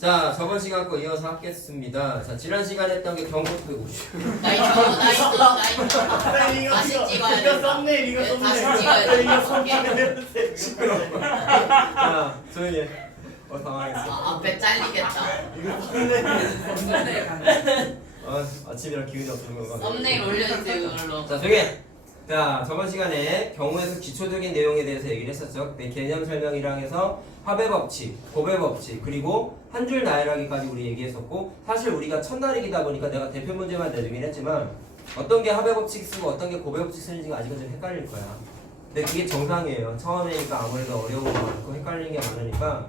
자, 저번 시간 거 이어서 하겠습니다. 자, 지난 시간에 했던 게 경고도 나이스. 다시 찍어야 이거 된다. 썸네일 이거 네, 썸네일 다시 찍어야 돼. 이거 썸네일 자, 조용히 해. 당황했어. 앞에 잘리겠다. 아침이라 기분이 없는 건가? 썸네일 올려주세요 그걸로. 자, 조용히 해. 자, 저번 시간에 경우에서 기초적인 내용에 대해서 얘기를 했었죠. 네, 개념 설명이랑 해서 화배 법칙, 고배 법칙, 그리고 한 줄 나열하기까지 우리 얘기했었고, 사실 우리가 첫날이기다 보니까 내가 대표 문제만 내주긴 했지만 어떤 게 화배 법칙 쓰고 어떤 게 고배 법칙 쓰는지가 아직은 좀 헷갈릴 거야. 근데 그게 정상이에요. 처음이니까 아무래도 어려운 거 많고 헷갈리는 게 많으니까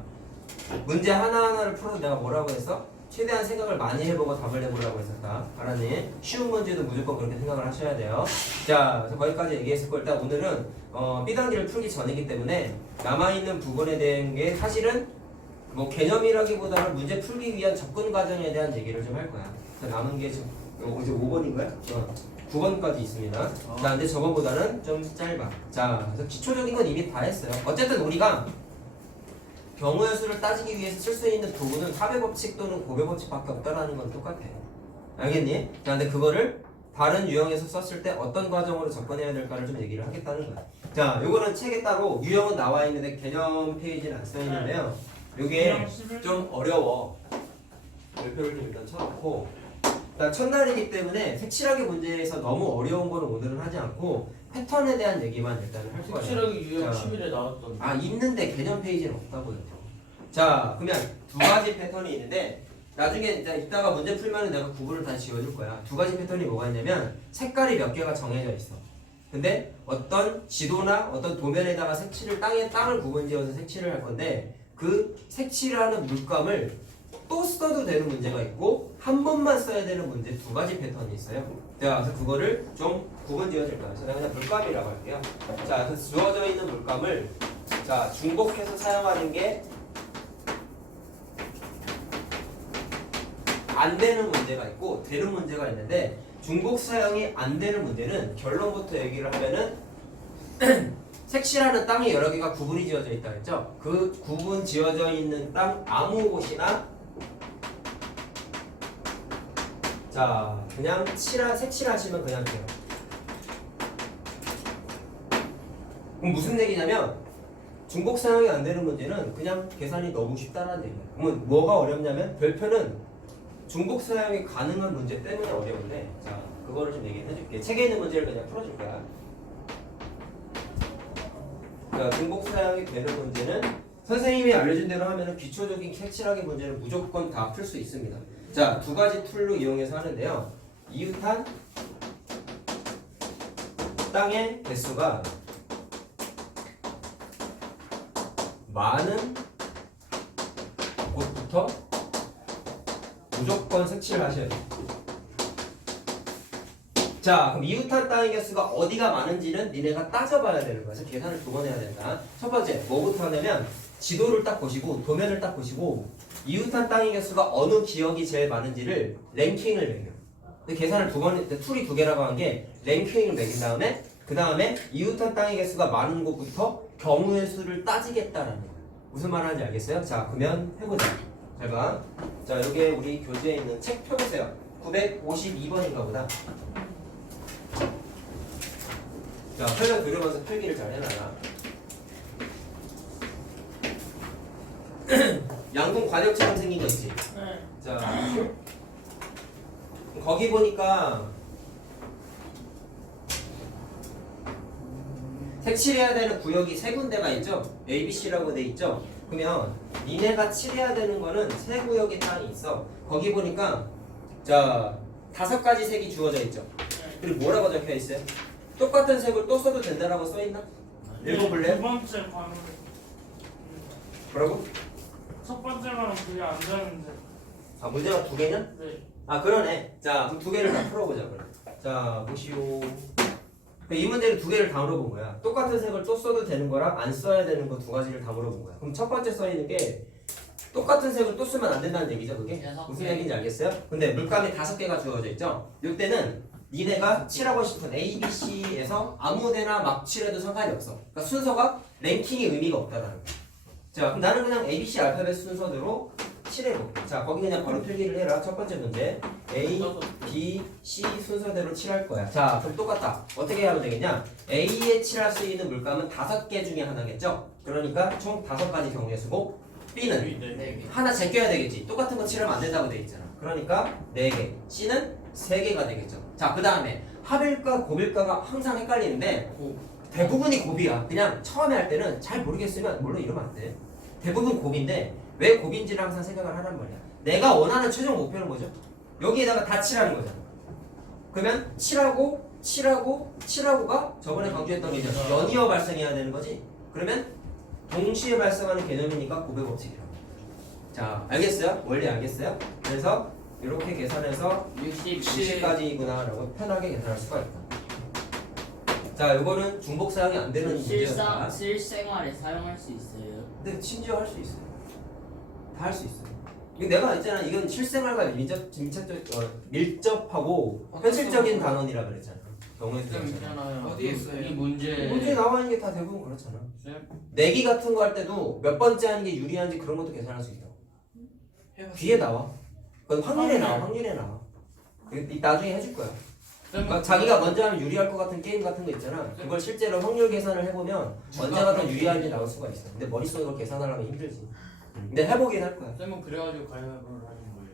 문제 하나하나를 풀어도 내가 뭐라고 했어? 최대한 생각을 많이 해보고 답을 내보려고 했었다. 알았니? 쉬운 문제도 무조건 그렇게 생각을 하셔야 돼요. 자, 그래서 거기까지 얘기했을 거 일단 오늘은 B단계를 풀기 전이기 때문에 남아있는 부분에 대한 게 사실은 뭐 개념이라기보다는 문제 풀기 위한 접근 과정에 대한 얘기를 좀 할 거야. 남은 게 지금 이제 5번인가요? 9번까지 있습니다. 자, 근데 저번보다는 좀 짧아. 자, 그래서 기초적인 건 이미 다 했어요. 어쨌든 우리가 경우의 수를 따지기 위해서 쓸 수 있는 도구는 화배 법칙 또는 고배 법칙밖에 없다라는 건 똑같아. 알겠니? 자, 근데 그거를 다른 유형에서 썼을 때 어떤 과정으로 접근해야 될까를 좀 얘기를 하겠다는 거야. 자, 요거는 책에 따로 유형은 나와 있는데 개념 페이지는 안 써 있는데요. 요게 좀 어려워. 별표를 좀 일단 쳐놓고, 일단 첫날이기 때문에 색칠하기 문제에서 너무 어려운 거는 오늘은 하지 않고 패턴에 대한 얘기만 일단 할 거예요. 색칠하기 유형 자, 10일에 나왔던 아, 있는데 개념 페이지는 없다고요. 자, 그러면 두 가지 패턴이 있는데 나중에 이따가 문제 풀면은 내가 구분을 다 지어줄 거야. 두 가지 패턴이 뭐가 있냐면 색깔이 몇 개가 정해져 있어. 근데 어떤 지도나 어떤 도면에다가 색칠을 땅을 구분 지어서 색칠을 할 건데 그 색칠하는 물감을 또 써도 되는 문제가 있고 한 번만 써야 되는 문제 두 가지 패턴이 있어요. 자, 그래서 그거를 좀 구분 지어줄 거야. 그래서 내가 그냥 물감이라고 할게요. 자, 그 주어져 있는 물감을 자 중복해서 사용하는 게 안 되는 문제가 있고 되는 문제가 있는데 중복 사용이 안 되는 문제는 결론부터 얘기를 하면은 색칠하는 땅이 여러 개가 구분이 지어져 있다 했죠. 그 구분 지어져 있는 땅 아무 곳이나 자 그냥 색칠하시면 그냥 돼요. 그럼 무슨 얘기냐면 중복 사용이 안 되는 문제는 그냥 계산이 너무 쉽다라는 얘기예요. 그러면 뭐가 어렵냐면 별표는 중복 사용이 가능한 문제 때문에 어려운데 자 그거를 좀 얘기해 줄게. 책에 있는 문제를 그냥 풀어줄 거야. 자, 중복 사용이 되는 문제는 선생님이 알려준 대로 하면은 기초적인 색칠하기 문제는 무조건 다 풀 수 있습니다. 자, 두 가지 툴로 이용해서 하는데요. 이웃한 땅의 개수가 많은 곳부터 무조건 색칠을 하셔야 돼요. 자, 그럼 이웃한 땅의 개수가 어디가 많은지는 니네가 따져봐야 되는 거야. 그래서 계산을 두 번 해야 된다. 첫 번째, 뭐부터 하냐면 지도를 딱 보시고 도면을 딱 보시고 이웃한 땅의 개수가 어느 지역이 제일 많은지를 랭킹을 매겨. 근데 계산을 두 번, 툴이 두 개라고 한 게 랭킹을 매긴 다음에 그 다음에 이웃한 땅의 개수가 많은 곳부터 경우의 수를 따지겠다라는 거야. 무슨 말 하는지 알겠어요? 자, 그러면 해보자. 잘 봐. 자, 여기에 우리 교재에 있는 책 펴보세요. 952번인가 보다. 자, 설명 들으면서 필기를 잘 해놔라. 양궁 관역처럼 생긴 거 있지? 네. 자, 거기 보니까 색칠해야 되는 구역이 세 군데가 있죠? A, B, C라고 돼 있죠? 그러면 니네가 칠해야 되는 거는 세 구역의 땅이 있어. 거기 보니까 자 5가지 색이 주어져 있죠? 그리고 뭐라고 적혀 있어요? 똑같은 색을 또 써도 된다라고 써 있나? 읽어볼래요? 두 번째 관을 뭐라고? 첫 번째 관은 그게 안 되는데. 아, 문제가 두 개냐? 네. 아, 그러네. 자, 그럼 두 개를 다 풀어보자 그럼. 자, 보시오. 이 문제를 두 개를 다 물어본 거야. 똑같은 색을 또 써도 되는 거랑 안 써야 되는 거 두 가지를 다 물어본 거야. 그럼 첫 번째 써 있는 게 똑같은 색을 또 쓰면 안 된다는 얘기죠, 그게? 무슨 얘기인지 알겠어요? 근데 물감이 5개가 주어져 있죠? 이때는 니네가 칠하고 싶은 A, B, C에서 아무 데나 막 칠해도 상관이 없어. 그러니까 순서가 랭킹의 의미가 없다라는 거야. 자, 그럼 나는 그냥 A, B, C 알파벳 순서대로 칠해볼게. 자, 거기 그냥 바로 필기를 해라. 첫 번째 문제. A, B, C 순서대로 칠할 거야. 자, 그럼 똑같다. 어떻게 하면 되겠냐? A에 칠할 수 있는 물감은 5개 중에 하나겠죠? 그러니까 총 5가지 경우의 수고. B는 네. 하나 제껴야 되겠지. 똑같은 거 칠하면 안 된다고 돼 있잖아. 그러니까 4개. C는 3개가 되겠죠. 자, 그 다음에 합일과 곱일과가 항상 헷갈리는데 대부분이 곱이야. 그냥 처음에 할 때는 잘 모르겠으면 물론 이러면 안 돼. 대부분 곱인데 왜 곱인지를 항상 생각을 하란 말이야. 내가 원하는 최종 목표는 뭐죠? 여기에다가 다 칠하는 거잖아. 그러면 칠하고가 저번에 강조했던 게 연이어 발생해야 되는 거지. 그러면 동시에 발생하는 개념이니까 곱의 법칙이라고. 자, 알겠어요? 원리 알겠어요? 그래서 이렇게 계산해서 60까지구나 라고 편하게 계산할 수가 있다. 자, 이거는 중복 사용이 안 되는 문제였다. 실생활에 사용할 수 있어요. 근데 심지어 할 수 있어요. 다 할 수 있어요. 이거 내가 있잖아. 이건 실생활과 밀접하고 현실적인 단원이라 그랬잖아. 경우의 수잖아. 있잖아요. 어디에 있어요? 이 문제. 문제에 나와 있는 게 다 대부분 그렇잖아. 쌤? 내기 같은 거 할 때도 몇 번째 하는 게 유리한지 그런 것도 계산할 수 있다고. 뒤에 나와. 그건 확률에 나와. 확률에 나와. 나중에 해줄 거야. 그러니까 자기가 먼저 하면 유리할 것 같은 게임 같은 거 있잖아. 그걸 실제로 확률 계산을 해보면 언제가 더 유리한지 나올 수가 있어. 근데 머릿속으로 계산하려면 힘들지. 근데 해보긴 할 거야. 쌤은 그래가지고 가위바위보를 하는 거예요.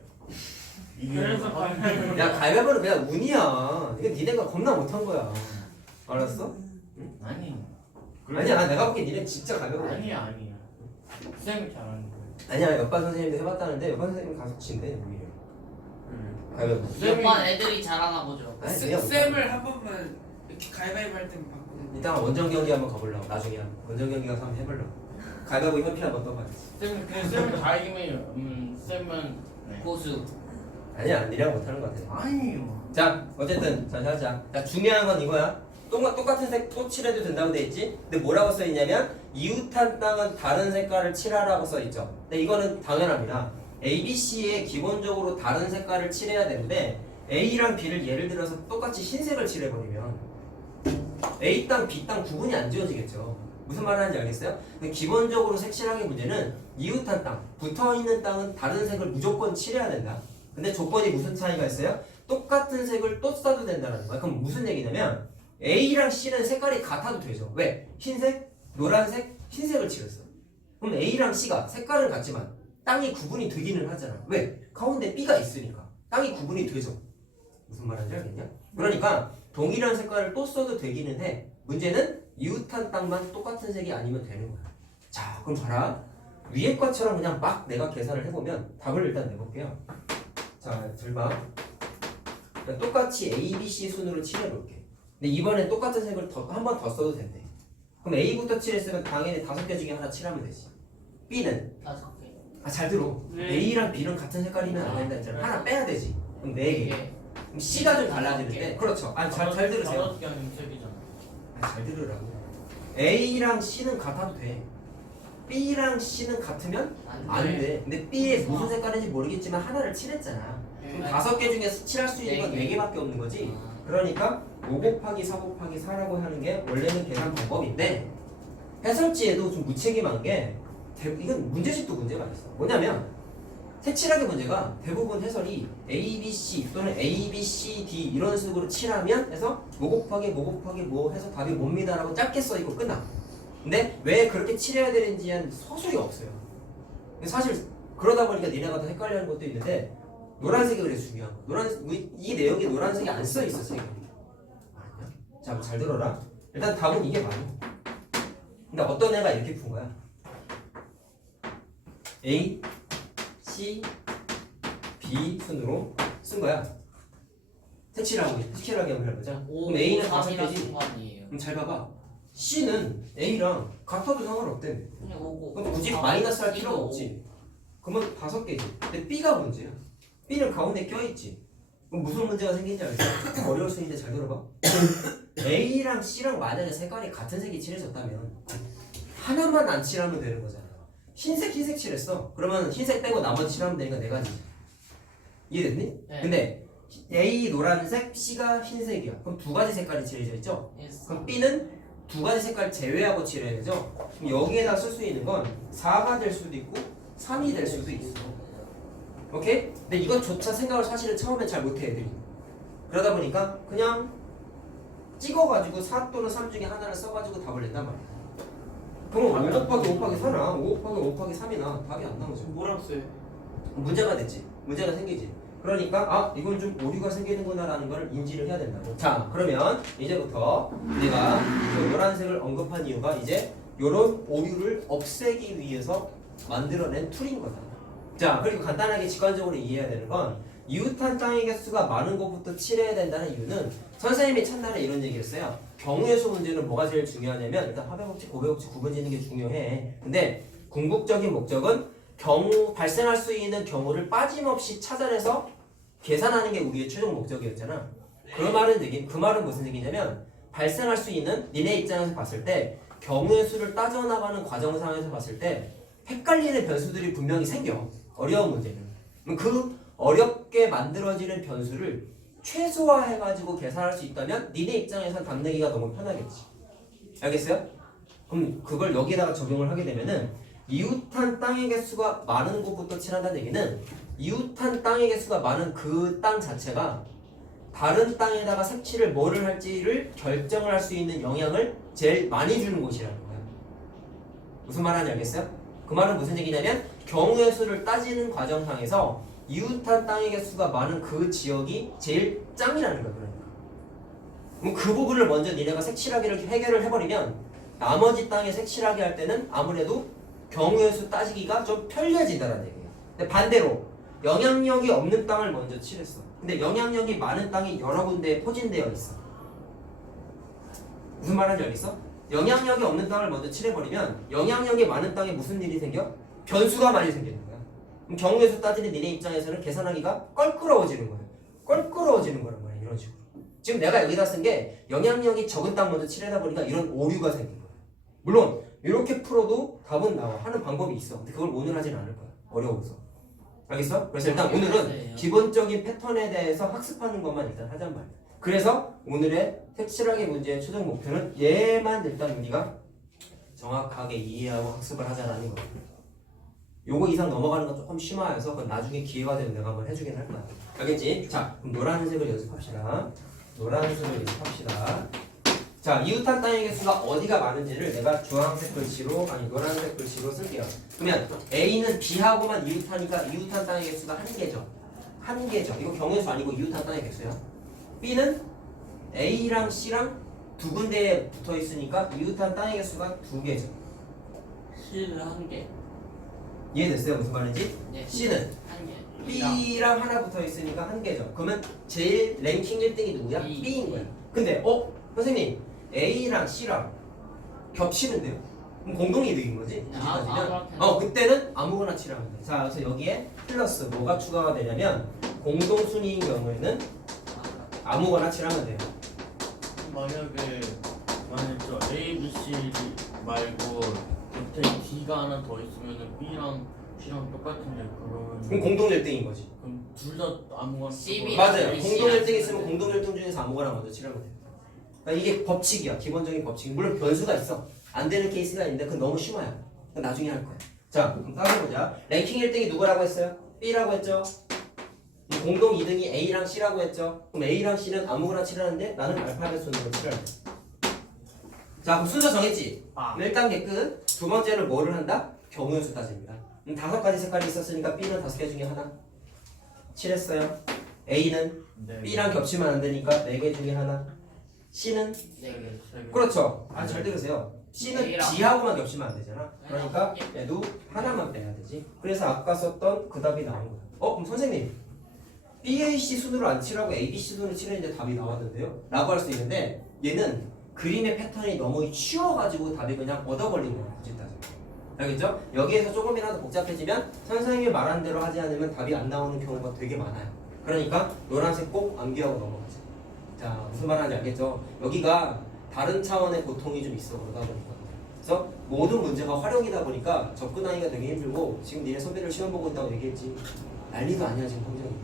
그래서 가위바위보. 야, 가위바위보는 그냥 운이야. 이게 니네가 겁나 못한 거야. 알았어? 아니. 아니야, 내가 보기엔 니네 진짜 가위바위보. 아니야. 쌤이 잘하는 거예요. 아니야, 옆반 선생님도 해봤다는데 옆반 선생님 가속치인데 오히려. 가위바위보. 옆반 애들이 잘하나 보죠. 아니, 그냥 쌤을 한 번만 이렇게 가위바위보 할 때만 봤거든요. 이따가 원정 경기 한번 가보려고. 나중에 원정 경기 가서 한번 해보려고. 가위바위보 협회 한번 떠봐야지. 쌤은 다 이기면 쌤은 고수. 아니야, 니랑 못하는 것 같아. 아니요. 자, 어쨌든 자 하자. 자, 중요한 건 이거야. 똑같은 색 또 칠해도 된다고 돼 있지. 근데 뭐라고 써 있냐면 이웃한 땅은 다른 색깔을 칠하라고 써 있죠. 근데 이거는 당연합니다. A, B, C에 기본적으로 다른 색깔을 칠해야 되는데 A랑 B를 예를 들어서 똑같이 흰색을 칠해버리면 A 땅, B 땅 구분이 안 지어지겠죠. 무슨 말 하는지 알겠어요? 근데 기본적으로 색칠하기 문제는 이웃한 땅, 붙어있는 땅은 다른 색을 무조건 칠해야 된다. 근데 조건이 무슨 차이가 있어요? 똑같은 색을 또 써도 된다는 거야. 그럼 무슨 얘기냐면 A랑 C는 색깔이 같아도 되죠. 왜? 흰색, 노란색, 흰색을 칠했어. 그럼 A랑 C가 색깔은 같지만 땅이 구분이 되기는 하잖아. 왜? 가운데 B가 있으니까 땅이 구분이 되죠. 무슨 말인지 알겠냐? 그러니까 동일한 색깔을 또 써도 되기는 해. 문제는 이웃한 땅만 똑같은 색이 아니면 되는 거야. 자, 그럼 봐라. 위에 것처럼 그냥 막 내가 계산을 해보면 답을 일단 내볼게요. 자, 들봐. 똑같이 A, B, C 순으로 칠해볼게. 근데 이번엔 똑같은 색을 한 번 더 써도 된대. 그럼 A부터 칠했으면 당연히 5개 중에 하나 칠하면 되지. B는 5개. 아, 잘 들어. 네. A랑 B는 같은 색깔이면 안 된다 했잖아. 하나 빼야 되지. 그럼 4개. 그럼 C가 좀 달라지는데. 그렇죠. 아, 잘 들으세요. 5개 아니면 3개잖아. 아, 잘 들으라고. A랑 C는 같아도 돼. B랑 C는 같으면 안 돼. 근데 B에 무슨 색깔인지 모르겠지만 하나를 칠했잖아. 그럼 5개 중에서 칠할 수 있는 건 4개밖에 없는 거지. 그러니까 5 곱하기 4 곱하기 4라고 하는 게 원래는 계산 방법인데 해설지에도 좀 무책임한 게 이건 문제집도 문제가 있어. 뭐냐면 색칠하기 문제가 대부분 해설이 A, B, C 또는 A, B, C, D 이런 식으로 칠하면 해서 뭐 곱하기 뭐 곱하기 뭐 해서 답이 뭡니다라고 짧게 써있고 끝나. 근데 왜 그렇게 칠해야 되는지 한 서술이 없어요. 사실 그러다 보니까 니네가 더 헷갈려하는 것도 있는데 노란색이 그래 중요한 거. 이 내용이 노란색이 안 써 있어 책에. 아니야? 자, 잘 들어라. 일단 답은 이게 맞아. 근데 어떤 애가 이렇게 푼 거야? A, C, B 순으로 쓴 거야. 색칠하기 한번 해보자. 그럼 A는 5개지. 그럼 잘 봐봐. C는 A랑 같아도 상관없대. 그럼 굳이 마이너스 할 필요가 없지. 그러면 5개지. 근데 B가 문제야. B는 가운데 껴있지. 그럼 무슨 문제가 생긴지 알겠어? 어려울 수 있는데 잘 들어봐. A랑 C랑 만약에 색깔이 같은 색이 칠해졌다면 하나만 안 칠하면 되는 거잖아. 흰색 칠했어. 그러면 흰색 빼고 나머지 칠하면 되니까 4가지. 이해됐니? 네. 근데 A 노란색, C가 흰색이야. 그럼 2가지 색깔이 칠해져 있죠? 그럼 B는 2가지 색깔 제외하고 칠해야 되죠? 그럼 여기에다 쓸 수 있는 건 4가 될 수도 있고 3이 될 수도 있어. 오케이? 근데 이것조차 생각을 사실은 처음엔 잘 못해 애들이. 그러다 보니까 그냥 찍어가지고 4 또는 3 중에 하나를 써가지고 답을 낸단 말이야. 그러면 5 곱하기 5 곱하기 4나 5 곱하기 5 곱하기 3이나 답이 안 나오죠. 뭐라고 써요? 문제가 됐지. 문제가 생기지. 그러니까 아 이건 좀 오류가 생기는구나라는 걸 인지를 해야 된다고. 자 그러면 이제부터 내가 그 노란색을 언급한 이유가 이제 요런 오류를 없애기 위해서 만들어낸 툴인 거다. 자 그리고 간단하게 직관적으로 이해해야 되는 건 이웃한 땅의 개수가 많은 것부터 칠해야 된다는 이유는 선생님이 첫날에 이런 얘기를 했어요. 경우의 수 문제는 뭐가 제일 중요하냐면 일단 화배법칙, 고배법칙 구분짓는 게 중요해. 근데 궁극적인 목적은 경우 발생할 수 있는 경우를 빠짐없이 찾아내서 계산하는 게 우리의 최종 목적이었잖아. 그 말은 무슨 얘기냐면 발생할 수 있는 니네 입장에서 봤을 때 경우의 수를 따져나가는 과정상에서 봤을 때 헷갈리는 변수들이 분명히 생겨. 어려운 문제는. 그 어렵게 만들어지는 변수를 최소화해가지고 계산할 수 있다면 니네 입장에선 답 내기가 너무 편하겠지. 알겠어요? 그럼 그걸 여기에다가 적용을 하게 되면은 이웃한 땅의 개수가 많은 곳부터 칠한다는 얘기는 이웃한 땅의 개수가 많은 그 땅 자체가 다른 땅에다가 색칠을 뭐를 할지를 결정을 할 수 있는 영향을 제일 많이 주는 곳이라는 거야. 무슨 말하는지 알겠어요? 그 말은 무슨 얘기냐면 경우의 수를 따지는 과정상에서 이웃한 땅의 개수가 많은 그 지역이 제일 짱이라는 거야. 그러니까 그럼 그 부분을 먼저 니네가 색칠하기를 해결을 해버리면 나머지 땅에 색칠하게 할 때는 아무래도 경우의 수 따지기가 좀 편리해진다는 얘기예요. 근데 반대로 영향력이 없는 땅을 먼저 칠했어. 근데 영향력이 많은 땅이 여러 군데에 포진되어 있어. 무슨 말하는지 알겠어? 영향력이 없는 땅을 먼저 칠해버리면 영향력이 많은 땅에 무슨 일이 생겨? 변수가 많이 생기는 거야. 그럼 경우의 수 따지는 니네 입장에서는 계산하기가 껄끄러워지는 거야. 껄끄러워지는 거란 말이야. 이런 식으로. 지금 내가 여기다 쓴 게 영향력이 적은 땅 먼저 칠하다 보니까 이런 오류가 생긴 거야. 물론 이렇게 풀어도 답은 나와. 하는 방법이 있어. 근데 그걸 오늘 하진 않을 거야. 어려워서. 알겠어? 그래서 일단 오늘은 기본적인 패턴에 대해서 학습하는 것만 일단 하잔 말이야. 그래서 오늘의 색칠하기 문제의 최종 목표는 얘만 일단 우리가 정확하게 이해하고 학습을 하자라는 거야. 요거 이상 넘어가는 건 조금 심화해서 그건 나중에 기회가 되면 내가 한번 해주긴 할 거야. 알겠지? 자, 그럼 노란색을 연습합시다. 노란색을 연습합시다. 자, 이웃한 땅의 개수가 어디가 많은지를 내가 주황색 글씨로 노란색 글씨로 쓸게요. 그러면 A는 B하고만 이웃하니까 이웃한 땅의 개수가 한 개죠. 한 개죠. 이거 경우의 수 아니고 이웃한 땅의 개수야. B는 A랑 C랑 두 군데에 붙어 있으니까 이웃한 땅의 개수가 두 개죠. C는 한 개. 이해됐어요? 무슨 말인지? 네. C는 한 개. B랑 하나 붙어 있으니까 한 개죠. 그러면 제일 랭킹 1등이 누구야? B. B인 거야. 근데 선생님 A랑 C랑 겹치는데요? 그럼 공동 이득인 거지? 이제까지는. 그때는 아무거나 칠하면 돼. 자, 그래서 여기에 플러스 뭐가 추가가 되냐면 공동 순위인 경우에는 아무거나 칠하면 돼요. 만약에 저 A, B, C 말고 겉에 D가 하나 더 있으면은 B랑 C랑 똑같은데 그럼 그러면 공동 1등인 거지. 그럼 둘 다 아무거나 CB. 맞아요. B, 공동 C랑 1등 있으면 공동 1등 중에서 아무거나 먼저 칠하면 돼요. 그러니까 이게 법칙이야. 기본적인 법칙. 물론 변수가 있어. 안 되는 케이스가 있는데 그건 너무 심해요. 나중에 할 거야. 자, 그럼 따져보자. 랭킹 1등이 누구라고 했어요? B라고 했죠? 이 공동 2등이 A랑 C라고 했죠? 그럼 A랑 C는 아무거나 칠하는데 나는 알파벳 순으로 칠할게. 자, 그럼 순서 정했지? 1단계 끝. 두 번째는 뭐를 한다? 경우의 수 따집니다. 5가지 색깔이 있었으니까 B는 5개 중에 하나 칠했어요. A는 B랑 겹치면 안 되니까 4개 중에 하나. C는 그렇죠. 잘 들으세요. C는 A랑. B하고만 겹치면 안 되잖아. 그러니까 얘도 하나만 빼야 되지. 그래서 아까 썼던 그 답이 나온 거야. 그럼 선생님 BAC 순으로 안 칠하고 ABC 순으로 칠했는데 답이 나왔는데요? 라고 할 수 있는데 얘는 그림의 패턴이 너무 쉬워가지고 답이 그냥 얻어걸린 거야. 굳이 따지면. 알겠죠? 여기에서 조금이라도 복잡해지면 선생님이 말한 대로 하지 않으면 답이 안 나오는 경우가 되게 많아요. 그러니까 노란색 꼭 암기하고 넘어가자. 자, 무슨 말하는지 알겠죠? 여기가 다른 차원의 고통이 좀 있어. 그러다 보니까. 그래서 모든 문제가 활용이다 보니까 접근하기가 되게 힘들고 지금 니네 선배들 시험 보고 있다고 얘기했지. 난리도 아니야 지금 성적이.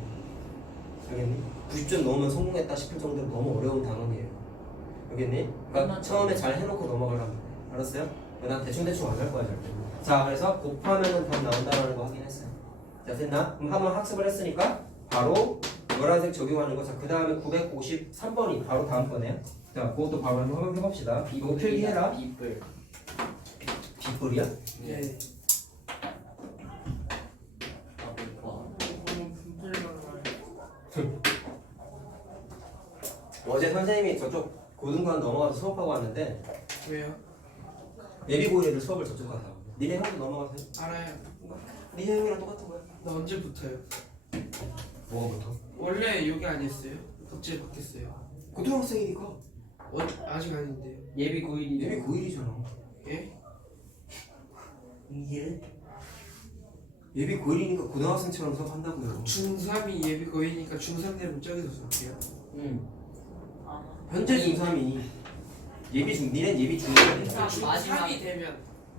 알겠니? 90점 넘으면 성공했다 싶을 정도로 너무 어려운 단원이에요. 알겠니? 그러니까 처음에 잘 해놓고 넘어가라면 돼. 알았어요? 난 대충 안 할 거야 절대. 자, 그래서 곱하면은 답 나온다라는 거 확인했어요. 자 됐나? 그럼 한번 학습을 했으니까 바로 노란색 적용하는 거. 자 그 다음에 953번이 바로 다음 거네요. 자 그것도 바로 한번 해봅시다. 이거 필기해라. 비뿔. 빗불이야? 네. 아 배고파. 너무 분필만 나요. 어제 선생님이 저쪽 고등관 넘어가서 수업하고 왔는데 왜요? 예비고일을 수업을 저쪽 가서 하고. 니네 형도 넘어가세요? 알아요. 니네 형이랑 똑같은 거야. 나 언제부터요? 뭐가부터? 원래 여기 아니었어요? 갑자기 바뀌었어요. 고등학생이니까. 아직 아닌데요. 예비 9일이. 예비9일이잖아. 예? 이게 예비9일이니까 고등학생처럼 수업한다고요. 중3이 예비 거이니까 중3 되면 저기서 쓸게요. 응. 현재 중3이 니네 예비 중1이야. 중3이 되면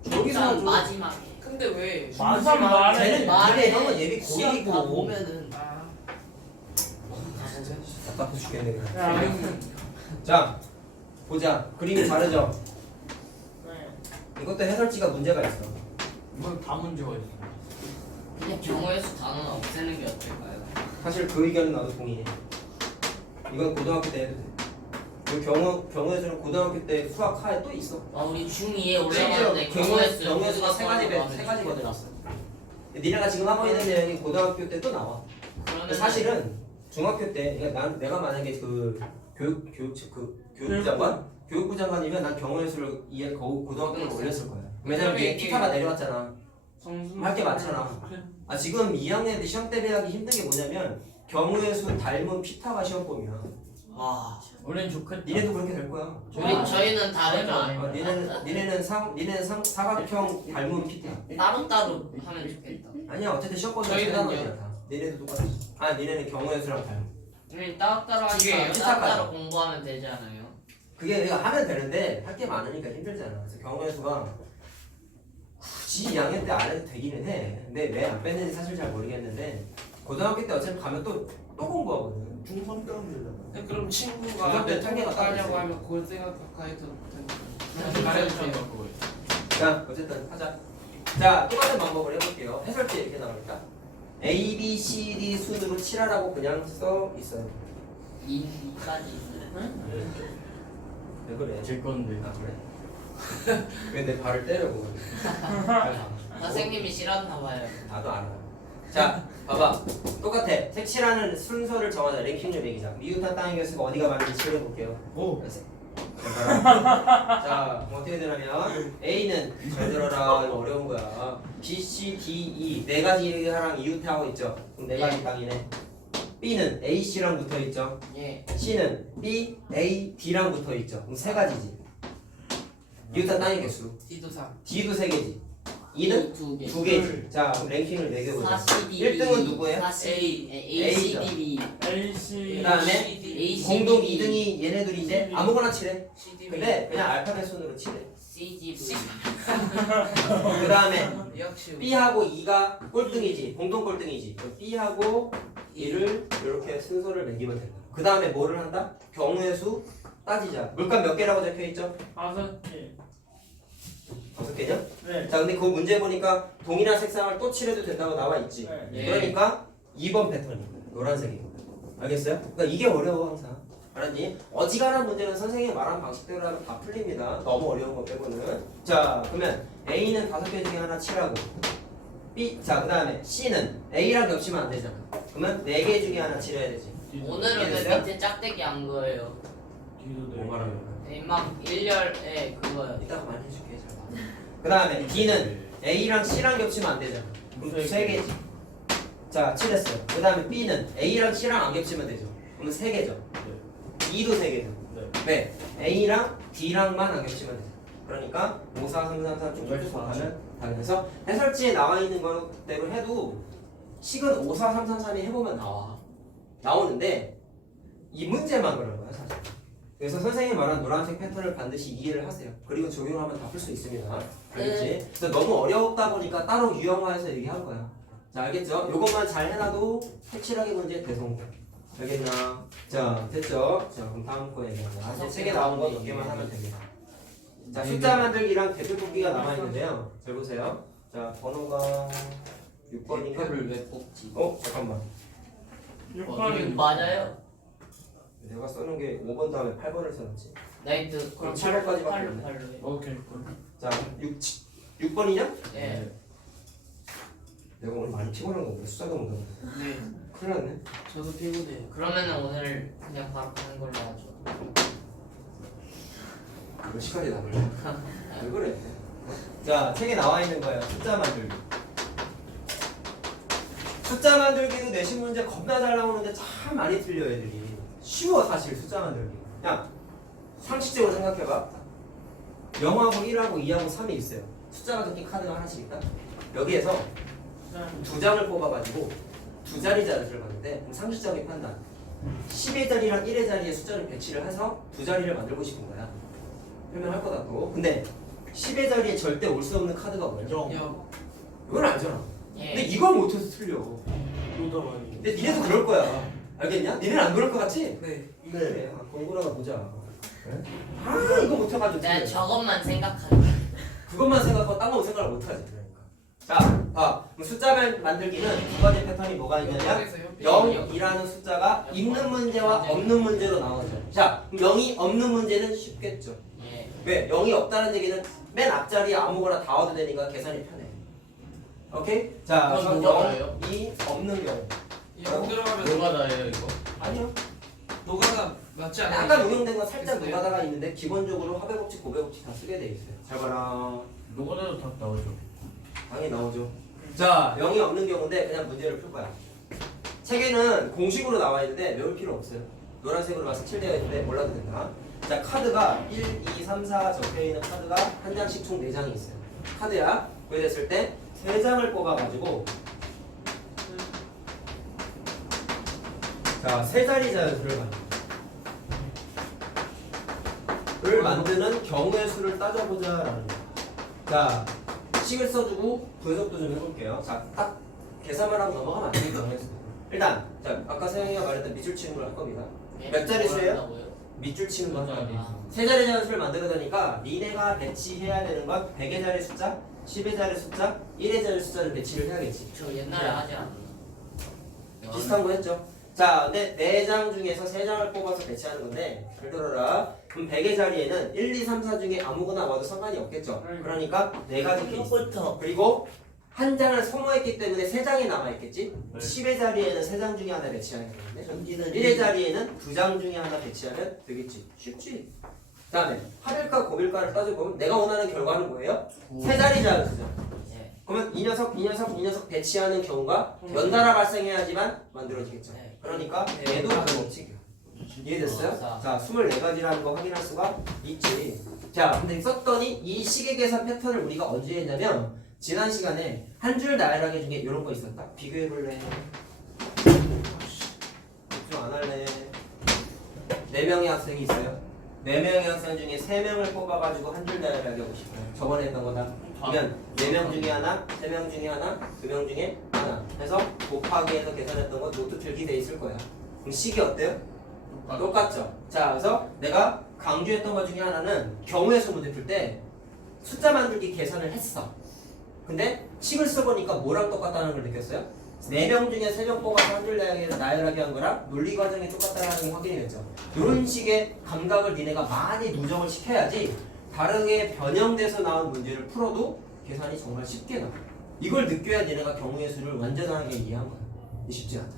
여기서 좀 마지막에 근데 왜? 중3 말에 쟤는 니네 형은 예비 시험 다 9일이고 보면은 아, 답답해 죽겠네 그냥. 야, 자 보자. 그림이 다르죠? 네. 이것도 해설지가 문제가 있어. 이건 다 문제가 있어. 그냥 경우의 수 단어는 없애는 게 어떨까요? 사실 그 의견은 나도 동의해. 이건 고등학교 때 해도 돼. 그 경우의 수는 고등학교 때 수학 하에 또 있어. 아 우리 중2에 올라가는데 경우의 수 경우의 수가 세 가지거든. 니네가 지금 하고 있는 내용이 고등학교 때 또 나와. 그러면 사실은 중학교 때 그러니까 내가 만약에 그 교육부 장관이면 난 경우의 수를 이해 고등학교에 올렸을 거야. 왜냐면 이게 피타가 내려왔잖아. 할 게 많잖아. 아 지금 2학년 때 시험 대비하기 힘든 게 뭐냐면 경우의 수 닮은 피타가 시험범이야. 와 원래는 좋겠다. 니네도 그렇게 될 거야. 저희는 다르죠. 니네는 사각형 닮은 피타. 따로따로 하면 좋겠다. 아니야 어쨌든 시험범이 저희는요? 세단원이야 다. 니네도 똑같아. 아 니네는 경우의 수랑 닮아. 우리 따로따로 그게 하니까 피타까지. 따로따로 공부하면 되지 않아요? 그게 내가 하면 되는데 할 게 많으니까 힘들잖아. 그래서 경우의 수가 굳이 2학년 때 안 해도 되기는 해. 근데 왜 안 뺐는지 사실 잘 모르겠는데 고등학교 때 어차피 가면 또 공부하거든. 중3 때 하면 되잖아. 근데 그럼 친구가 중학교 때 몇학년 따로 가려고 있어요. 하면 고생각 가까이서 못하니까. 말해주세요. 자 어쨌든 하자. 자 똑같은 방법을 해볼게요. 해설지 이렇게 나옵니다. A, B, C, D 순으로 칠하라고 그냥 써 있어요. 2까지 왜 그래? 질 건데. 아 그래? 왜 내 발을 때려고? 선생님이 싫어하나 봐요. 나도 알아. 자 봐봐. 똑같아. 색칠하는 순서를 정하자. 랭킹을 매기자. 미우탄 땅의 개수가 어디가 많은지 칠해볼게요. 오. 자 어떻게 되냐면 A는 잘 들어라. 이거 어려운 거야. B, C, D, E 네 가지랑 이웃하고 있죠. 그럼 네 가지 땅이네. B는 A, C랑 붙어 있죠. 예. C는 B, A, D랑 붙어 있죠. 그럼 세 가지지. 이웃한 땅의 개수. D도 3. D도 세 개지. E는 두 개. 두 개지. 자 그럼 랭킹을 매겨보자. 4CD 1등은 누구예요? 4CD A죠. ACDB AC 그다음에 ACDB 공동 2등이 얘네들인데 아무거나 칠해. CDB. 근데 그냥 알파벳 순으로 칠해. CGV 그 다음에 역시 B하고 E가 꼴등이지. 공동 꼴등이지. 그럼 B하고 E를 이렇게 순서를 매기면 된다. 그 다음에 뭐를 한다? 경우의 수 따지자. 물감 몇 개라고 적혀있죠? 5개. 5개죠? 네. 자 근데 그 문제 보니까 동일한 색상을 또 칠해도 된다고 나와 있지. 네. 그러니까 2번 패턴이야. 노란색이. 알겠어요? 그러니까 이게 어려워 항상. 알았니? 어지간한 문제는 선생님이 말한 방식대로 하면 다 풀립니다. 너무 어려운 거 빼고는. 자 그러면 A는 5개 중에 하나 칠하고 B 자 그 다음에 C는 A랑 겹치면 안 되잖아. 그러면 4개 중에 하나 칠해야 되지. 오늘은 왜 이해됐어요? 밑에 짝대기 안 그어요? 뒤도 돼. 뭐 말하는 거야? 막 일렬에 그거요. 이따가 많이 해줄게. 잘 봐. 그 다음에 D는 A랑 C랑 겹치면 안 되잖아. 그럼 3개지. 자 칠했어요. 그 다음에 B는 A랑 C랑 안 겹치면 되죠. 그러면 3개죠. E도 3개죠. 왜? A랑 D랑만 안 겹치면 되죠. 그러니까 5, 4, 3, 3, 3 중에 하면 다. 그래서 해설지에 나와 있는 거대로 해도 식은 5, 4, 3, 3, 3이 해보면 나오는데 이 문제만 그런 거야 사실. 그래서 선생님이 말한 노란색 패턴을 반드시 이해를 하세요. 그리고 적용하면 다 풀 수 있습니다. 알겠지? 그래서 너무 어렵다 보니까 따로 유형화해서 얘기한 거야. 자 알겠죠? 요것만 잘 해놔도 확실하게 문제 대성공. 알겠나? 자 됐죠? 자 그럼 다음 거 얘기하자. 이제 3개 나온 거 몇 개만 하면 됩니다. 자 숫자 만들기랑 대표 뽑기가 남아있는데요. 잘 보세요. 자 번호가 6번인가? 표를 왜 뽑지? 잠깐만. 6번이 맞아요. 내가 써놓은 게 5번 다음에 8번을 써놨지. 나이트 그럼 7번까지밖에 8로 없네. 8로. 오케이. 자, 6번이냐? 예. 내가 오늘 많이 피곤한 거 보다. 숫자도 못 하네. 네. 큰일 났네. 저도 피곤해요. 그러면은 오늘 그냥 바로 가는 걸로 하죠. 몇 시까지 남을래? 왜 그래? 자, 책에 나와 있는 거야. 숫자 만들기. 숫자 만들기도 내신 문제 겁나 잘 나오는데 참 많이 틀려 애들이. 쉬워 사실 숫자 만들기. 야, 상식적으로 생각해봐. 0하고 1하고 2하고 3이 있어요. 숫자가 적힌 카드가 하나씩 있다. 여기에서 두 장을 뽑아가지고 두 자리 자리를 봤는데 그럼 상식적인 판단. 10의 자리랑 1의 자리에 숫자를 배치를 해서 두 자리를 만들고 싶은 거야. 설명할 거 같고. 근데 10의 자리에 절대 올 수 없는 카드가 뭐예요? 영. 이건 알잖아. 예. 근데 이걸 못해서 틀려. 노답 아니. 근데 니네도 그럴 거야. 알겠냐? 니네는 안 그럴 것 같지? 네. 그래. 공부라가 보자. 그래? 이거 못해가지고 내가 틀려. 저것만 생각하는. 그것만 생각하고 딴 거 생각을 못하지. 그러니까. 자, 그럼 숫자만 만들기는 두 가지 패턴이 뭐가 있냐면 0이라는 숫자가 있는 문제와 없는 문제로 나오죠. 자, 그럼 0이 없는 문제는 쉽겠죠. 예. 왜? 0이 없다는 얘기는 맨 앞자리에 아무거나 다 와도 되니까 계산이 편해. 오케이? 자, 그럼 그래서 뭐가 나요? 0이 없는 경우. 영 들어가면 뭐가 나예요 이거? 아니요. 노가다 맞지 않아요? 약간 응용된 건 살짝 있어요? 노가다가 있는데 기본적으로 합의법칙, 고배법칙 다 쓰게 돼 있어요. 잘 봐라. 노가다도 다 나오죠. 당연히 나오죠. 자, 0이 없는 경우인데 그냥 문제를 풀 거야. 책에는 공식으로 나와 있는데 외울 필요 없어요. 노란색으로 색칠되어 있는데 몰라도 된다. 자, 카드가 1, 2, 3, 4 적혀 있는 카드가 한 장씩 총 4장이 있어요. 카드야. 그래 됐을 때 3장을 뽑아가지고 자, 세 자리 자연수를 만드는 경우의 수를 따져보자라는 거야. 자, 식을 써주고 분석도 좀 해볼게요. 자, 딱 계산만 하고 넘어가면 안 되는 경우의 수. 일단, 자, 아까 세영이가 말했던 밑줄 치는 걸 할 겁니다. 몇 자리 수예요? 밑줄 치는 거. 세 자리 자연수를 만들어다니까 니네가 배치해야 되는 건 100의 자리 숫자, 10의 자리 숫자, 1의 자리 숫자를 배치를 해야겠지. 저 옛날에 하지 않았나? 비슷한 거 했죠. 자, 근데 4장 중에서 3장을 뽑아서 배치하는 건데 잘 들어라. 그럼 100의 자리에는 1, 2, 3, 4 중에 아무거나 와도 상관이 없겠죠. 그러니까 4가지 케이스. 그리고 한 장을 소모했기 때문에 3장이 남아있겠지. 10의 자리에는 3장 중에 하나 배치하는 건데 1의 자리에는 2장 중에 하나 배치하면 되겠지. 쉽지. 그 다음에 합일까 고빌까를 따져보면 내가 원하는 결과는 뭐예요? 3자리 자연수죠. 예. 그러면 이 녀석 배치하는 경우가 연달아 발생해야지만 만들어지겠죠. 네. 그러니까 얘도 합의법칙이야. 이해됐어요? 자, 24가지라는 거 확인할 수가 있지. 자, 근데 썼더니 이 시계 계산 패턴을 우리가 언제 했냐면 지난 시간에 한 줄 나열하기 중에 이런 거 있었다. 비교해볼래? 좀 안 할래? 4명의 학생이 있어요. 4명의 학생 중에 3명을 뽑아가지고 한 줄 나열하기 하고 싶어요. 저번에 했던 거다. 그러면 4명 중에 하나, 3명 중에 하나, 2명 중에 하나 해서 곱하기 해서 계산했던 거 노트 필기돼 있을 거야. 그럼 식이 어때요? 똑같죠? 자, 그래서 내가 강조했던 것 중에 하나는 경우의 수 문제 풀 때 숫자 만들기 계산을 했어. 근데 식을 써보니까 뭐랑 똑같다는 걸 느꼈어요? 4명 중에 3명 뽑아서 한 줄 나열하게 한 거랑 논리 과정이 똑같다는 걸 확인이 됐죠. 이런 식의 감각을 니네가 많이 누적을 시켜야지 다르게 변형돼서 나온 문제를 풀어도 계산이 정말 쉽게 나와. 이걸 느껴야 니네가 경우의 수를 완전하게 이해한 거야. 쉽지 않다.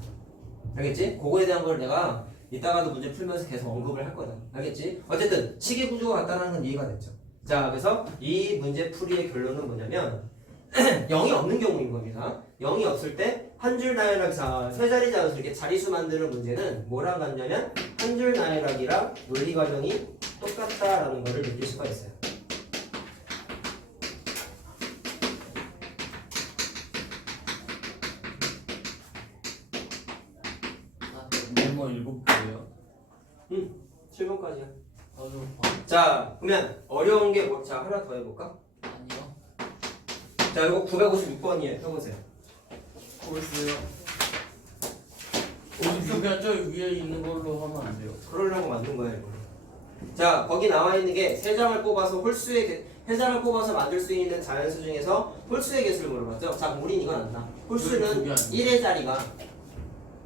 알겠지? 그거에 대한 걸 내가 이따가도 문제 풀면서 계속 언급을 할 거다. 알겠지? 어쨌든 시계 구조가 같다는 건 이해가 됐죠. 자, 그래서 이 문제 풀이의 결론은 뭐냐면 0이 없는 경우인 겁니다. 0이 없을 때 한 줄 나열하기, 세 자리 자연수 이렇게 자리수 만드는 문제는 뭐랑 같냐면 한 줄 나열하기랑 논리 과정이 똑같다라는 것을 느낄 수가 있어요. 메모 7개예요. 7번까지야. 어려워. 자, 그러면 어려운 게 뭐? 자, 하나 더 해볼까? 아니요. 자, 이거 956번이에요. 해보세요. 보였어요. 56이 저 위에 있는 걸로 하면 안 돼요. 그러려고 만든 거야 이거. 자, 거기 나와 있는 게 3장을 뽑아서 홀수의 세 장을 뽑아서 만들 수 있는 자연수 중에서 홀수의 개수를 물어봤죠. 자, 우린 이건 안다. 홀수는 그게 아니야. 1의 자리가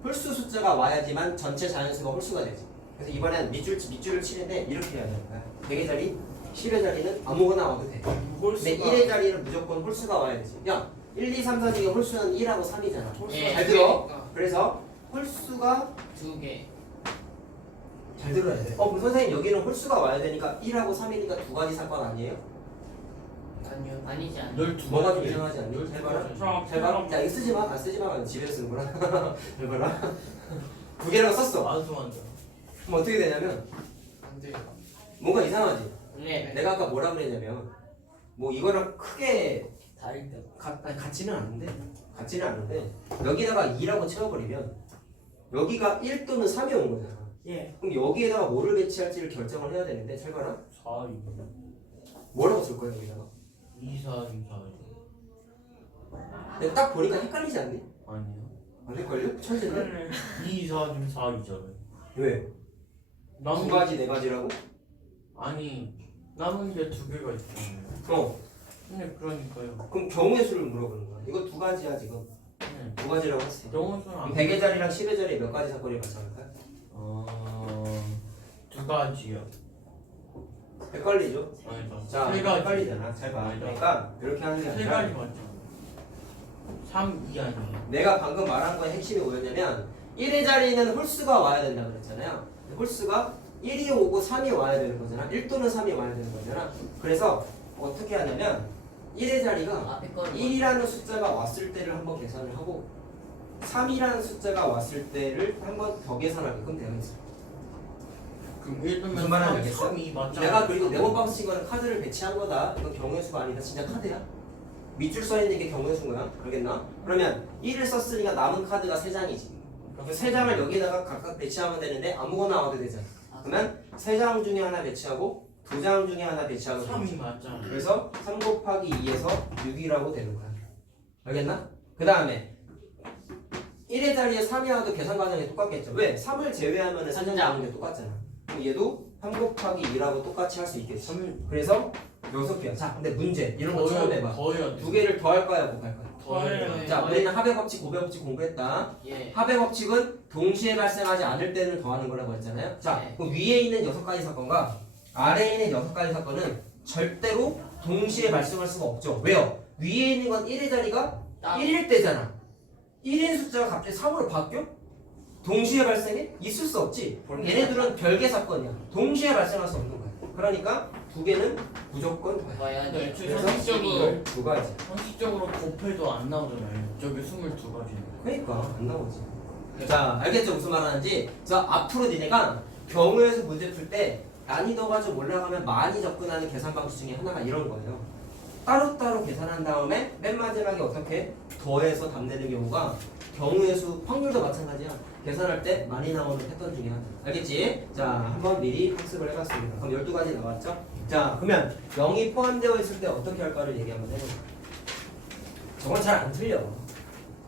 홀수 숫자가 와야지만 전체 자연수가 홀수가 되지. 그래서 이번엔 밑줄을 치는데 이렇게 해야 되는 거야. 100의 자리, 10의 자리는 아무거나 와도 돼. 근데 1의 자리는 무조건 홀수가 와야 되지. 야, 1, 2, 3, 4 중에 홀수는 1하고 3이잖아. 예. 잘 들어. 그러니까. 그래서 홀수가 2개. 잘 들어야 돼. 그럼 선생님 여기는 홀수가 와야 되니까 1하고 3이니까 두 가지 사건 아니에요? 아니요. 아니지 않나? 12 뭐가 좀 이상하지 않니? 잘 봐라. 잘 봐. 야, 이거 쓰지 마. 쓰지 마. 집에서 쓰는구나. 잘 봐라. 두 개라고 썼어. 아주 완전. 그럼 어떻게 되냐면 안 돼요. 뭔가 이상하지? 네. 내가 아까 뭐라 그랬냐면 뭐 이거랑 크게 다를 때. 같지는 않은데 여기다가 2라고 채워버리면 여기가 1 또는 3이 온 거잖아. 예. 그럼 여기에다가 뭐를 배치할지를 결정을 해야 되는데 잘 봐라. 4, 2, 뭐라고 쓸 거야 여기다가? 2, 4, 2, 4. 내가 딱 보니까 헷갈리지 않니? 아니요. 안 헷갈려? 천재네? 2, 4, 6, 4, 2잖아요. 왜? 두 가지 네 가지라고? 아니, 남은 게 두 개가 있잖아요. 근데 그러니까요. 그럼 경우의 수를 물어보는 거야. 이거 두 가지야 지금. 네. 두 가지라고 했어. 영어서는 안 100의 자리랑 10의 자리에 몇 가지 사건이 발생할까요? 두 가지요. 헷갈리죠? 아니다. 자, 세 가지. 헷갈리잖아. 잘 봐. 그러니까 이렇게 하는 게 세 아니라 가지 맞죠? 3, 2 아니에요. 내가 방금 말한 거의 핵심이 뭐였냐면 1의 자리는 홀수가 와야 된다고 그랬잖아요. 홀수가 1이 오고 3이 와야 되는 거잖아. 1 또는 3이 와야 되는 거잖아. 그래서 어떻게 하냐면 1의 자리가 앞에 거는 1이라는 숫자가 왔을 때를 한번 계산을 하고 3이라는 숫자가 왔을 때를 한번 더 계산하게끔 되어 있어요. 그럼 예를 들면 무슨 말인지 알겠어? 3, 2 맞잖아. 내가 그리고 네모 박스 친 거는 카드를 배치한 거다. 이건 경우의 수가 아니다. 진짜 카드야. 밑줄 써 있는 게 경우의 수인 거야. 알겠나? 그러면 1을 썼으니까 남은 카드가 3장이지. 그럼 3장을 여기다가 각각 배치하면 되는데 아무거나 와도 되잖아. 그러면 3장 중에 하나 배치하고 2장 중에 하나 배치하고 3이 맞잖아. 그래서 3 곱하기 2에서 6이라고 되는 거야. 알겠나? 그 다음에 1의 자리에 3이 와도 계산 과정이 똑같겠죠. 왜? 3을 제외하면 3장 나오는 게 똑같잖아. 그럼 얘도 3 곱하기 2라고 똑같이 할 수 있겠지. 3을 그래서 6개야. 자, 근데 문제 이런 거 처음 해봐. 더해야 돼. 두 개를 더할까요? 곱할까요? 더해야 자, 우리는 합의 법칙, 고배 법칙 공부했다. 예. 합의 법칙은 동시에 발생하지 않을 때는 더하는 거라고 했잖아요. 자, 네. 그럼 위에 있는 6가지 사건과 아래에 있는 6가지 사건은 절대로 동시에 발생할 수가 없죠. 왜요? 위에 있는 건 1의 자리가 1일 때잖아. 1인 숫자가 갑자기 3으로 바뀌어? 동시에 발생해? 있을 수 없지. 얘네들은 별개 사건이야. 동시에 발생할 수 없는 거야. 그러니까 두 개는 무조건 더해. 봐야 네, 돼. 그래서 그래서 상식적으로 12가지. 상식적으로 곱해도 안 나오잖아요. 저기 22가지. 그러니까 안 나오지. 자, 알겠죠? 무슨 말 하는지. 자, 앞으로 니네가 경우에서 문제 풀 때 난이도가 좀 올라가면 많이 접근하는 계산 방식 중에 하나가 이런 거예요. 따로따로 계산한 다음에 맨 마지막에 어떻게 더해서 답 내는 경우가 경우의 수 확률도 마찬가지야. 계산할 때 많이 나오는 패턴 중에 하나. 알겠지? 자, 한번 미리 학습을 해봤습니다. 그럼 12가지 나왔죠? 자, 그러면 0이 포함되어 있을 때 어떻게 할까를 얘기 한번 해볼게요. 저건 잘 안 틀려.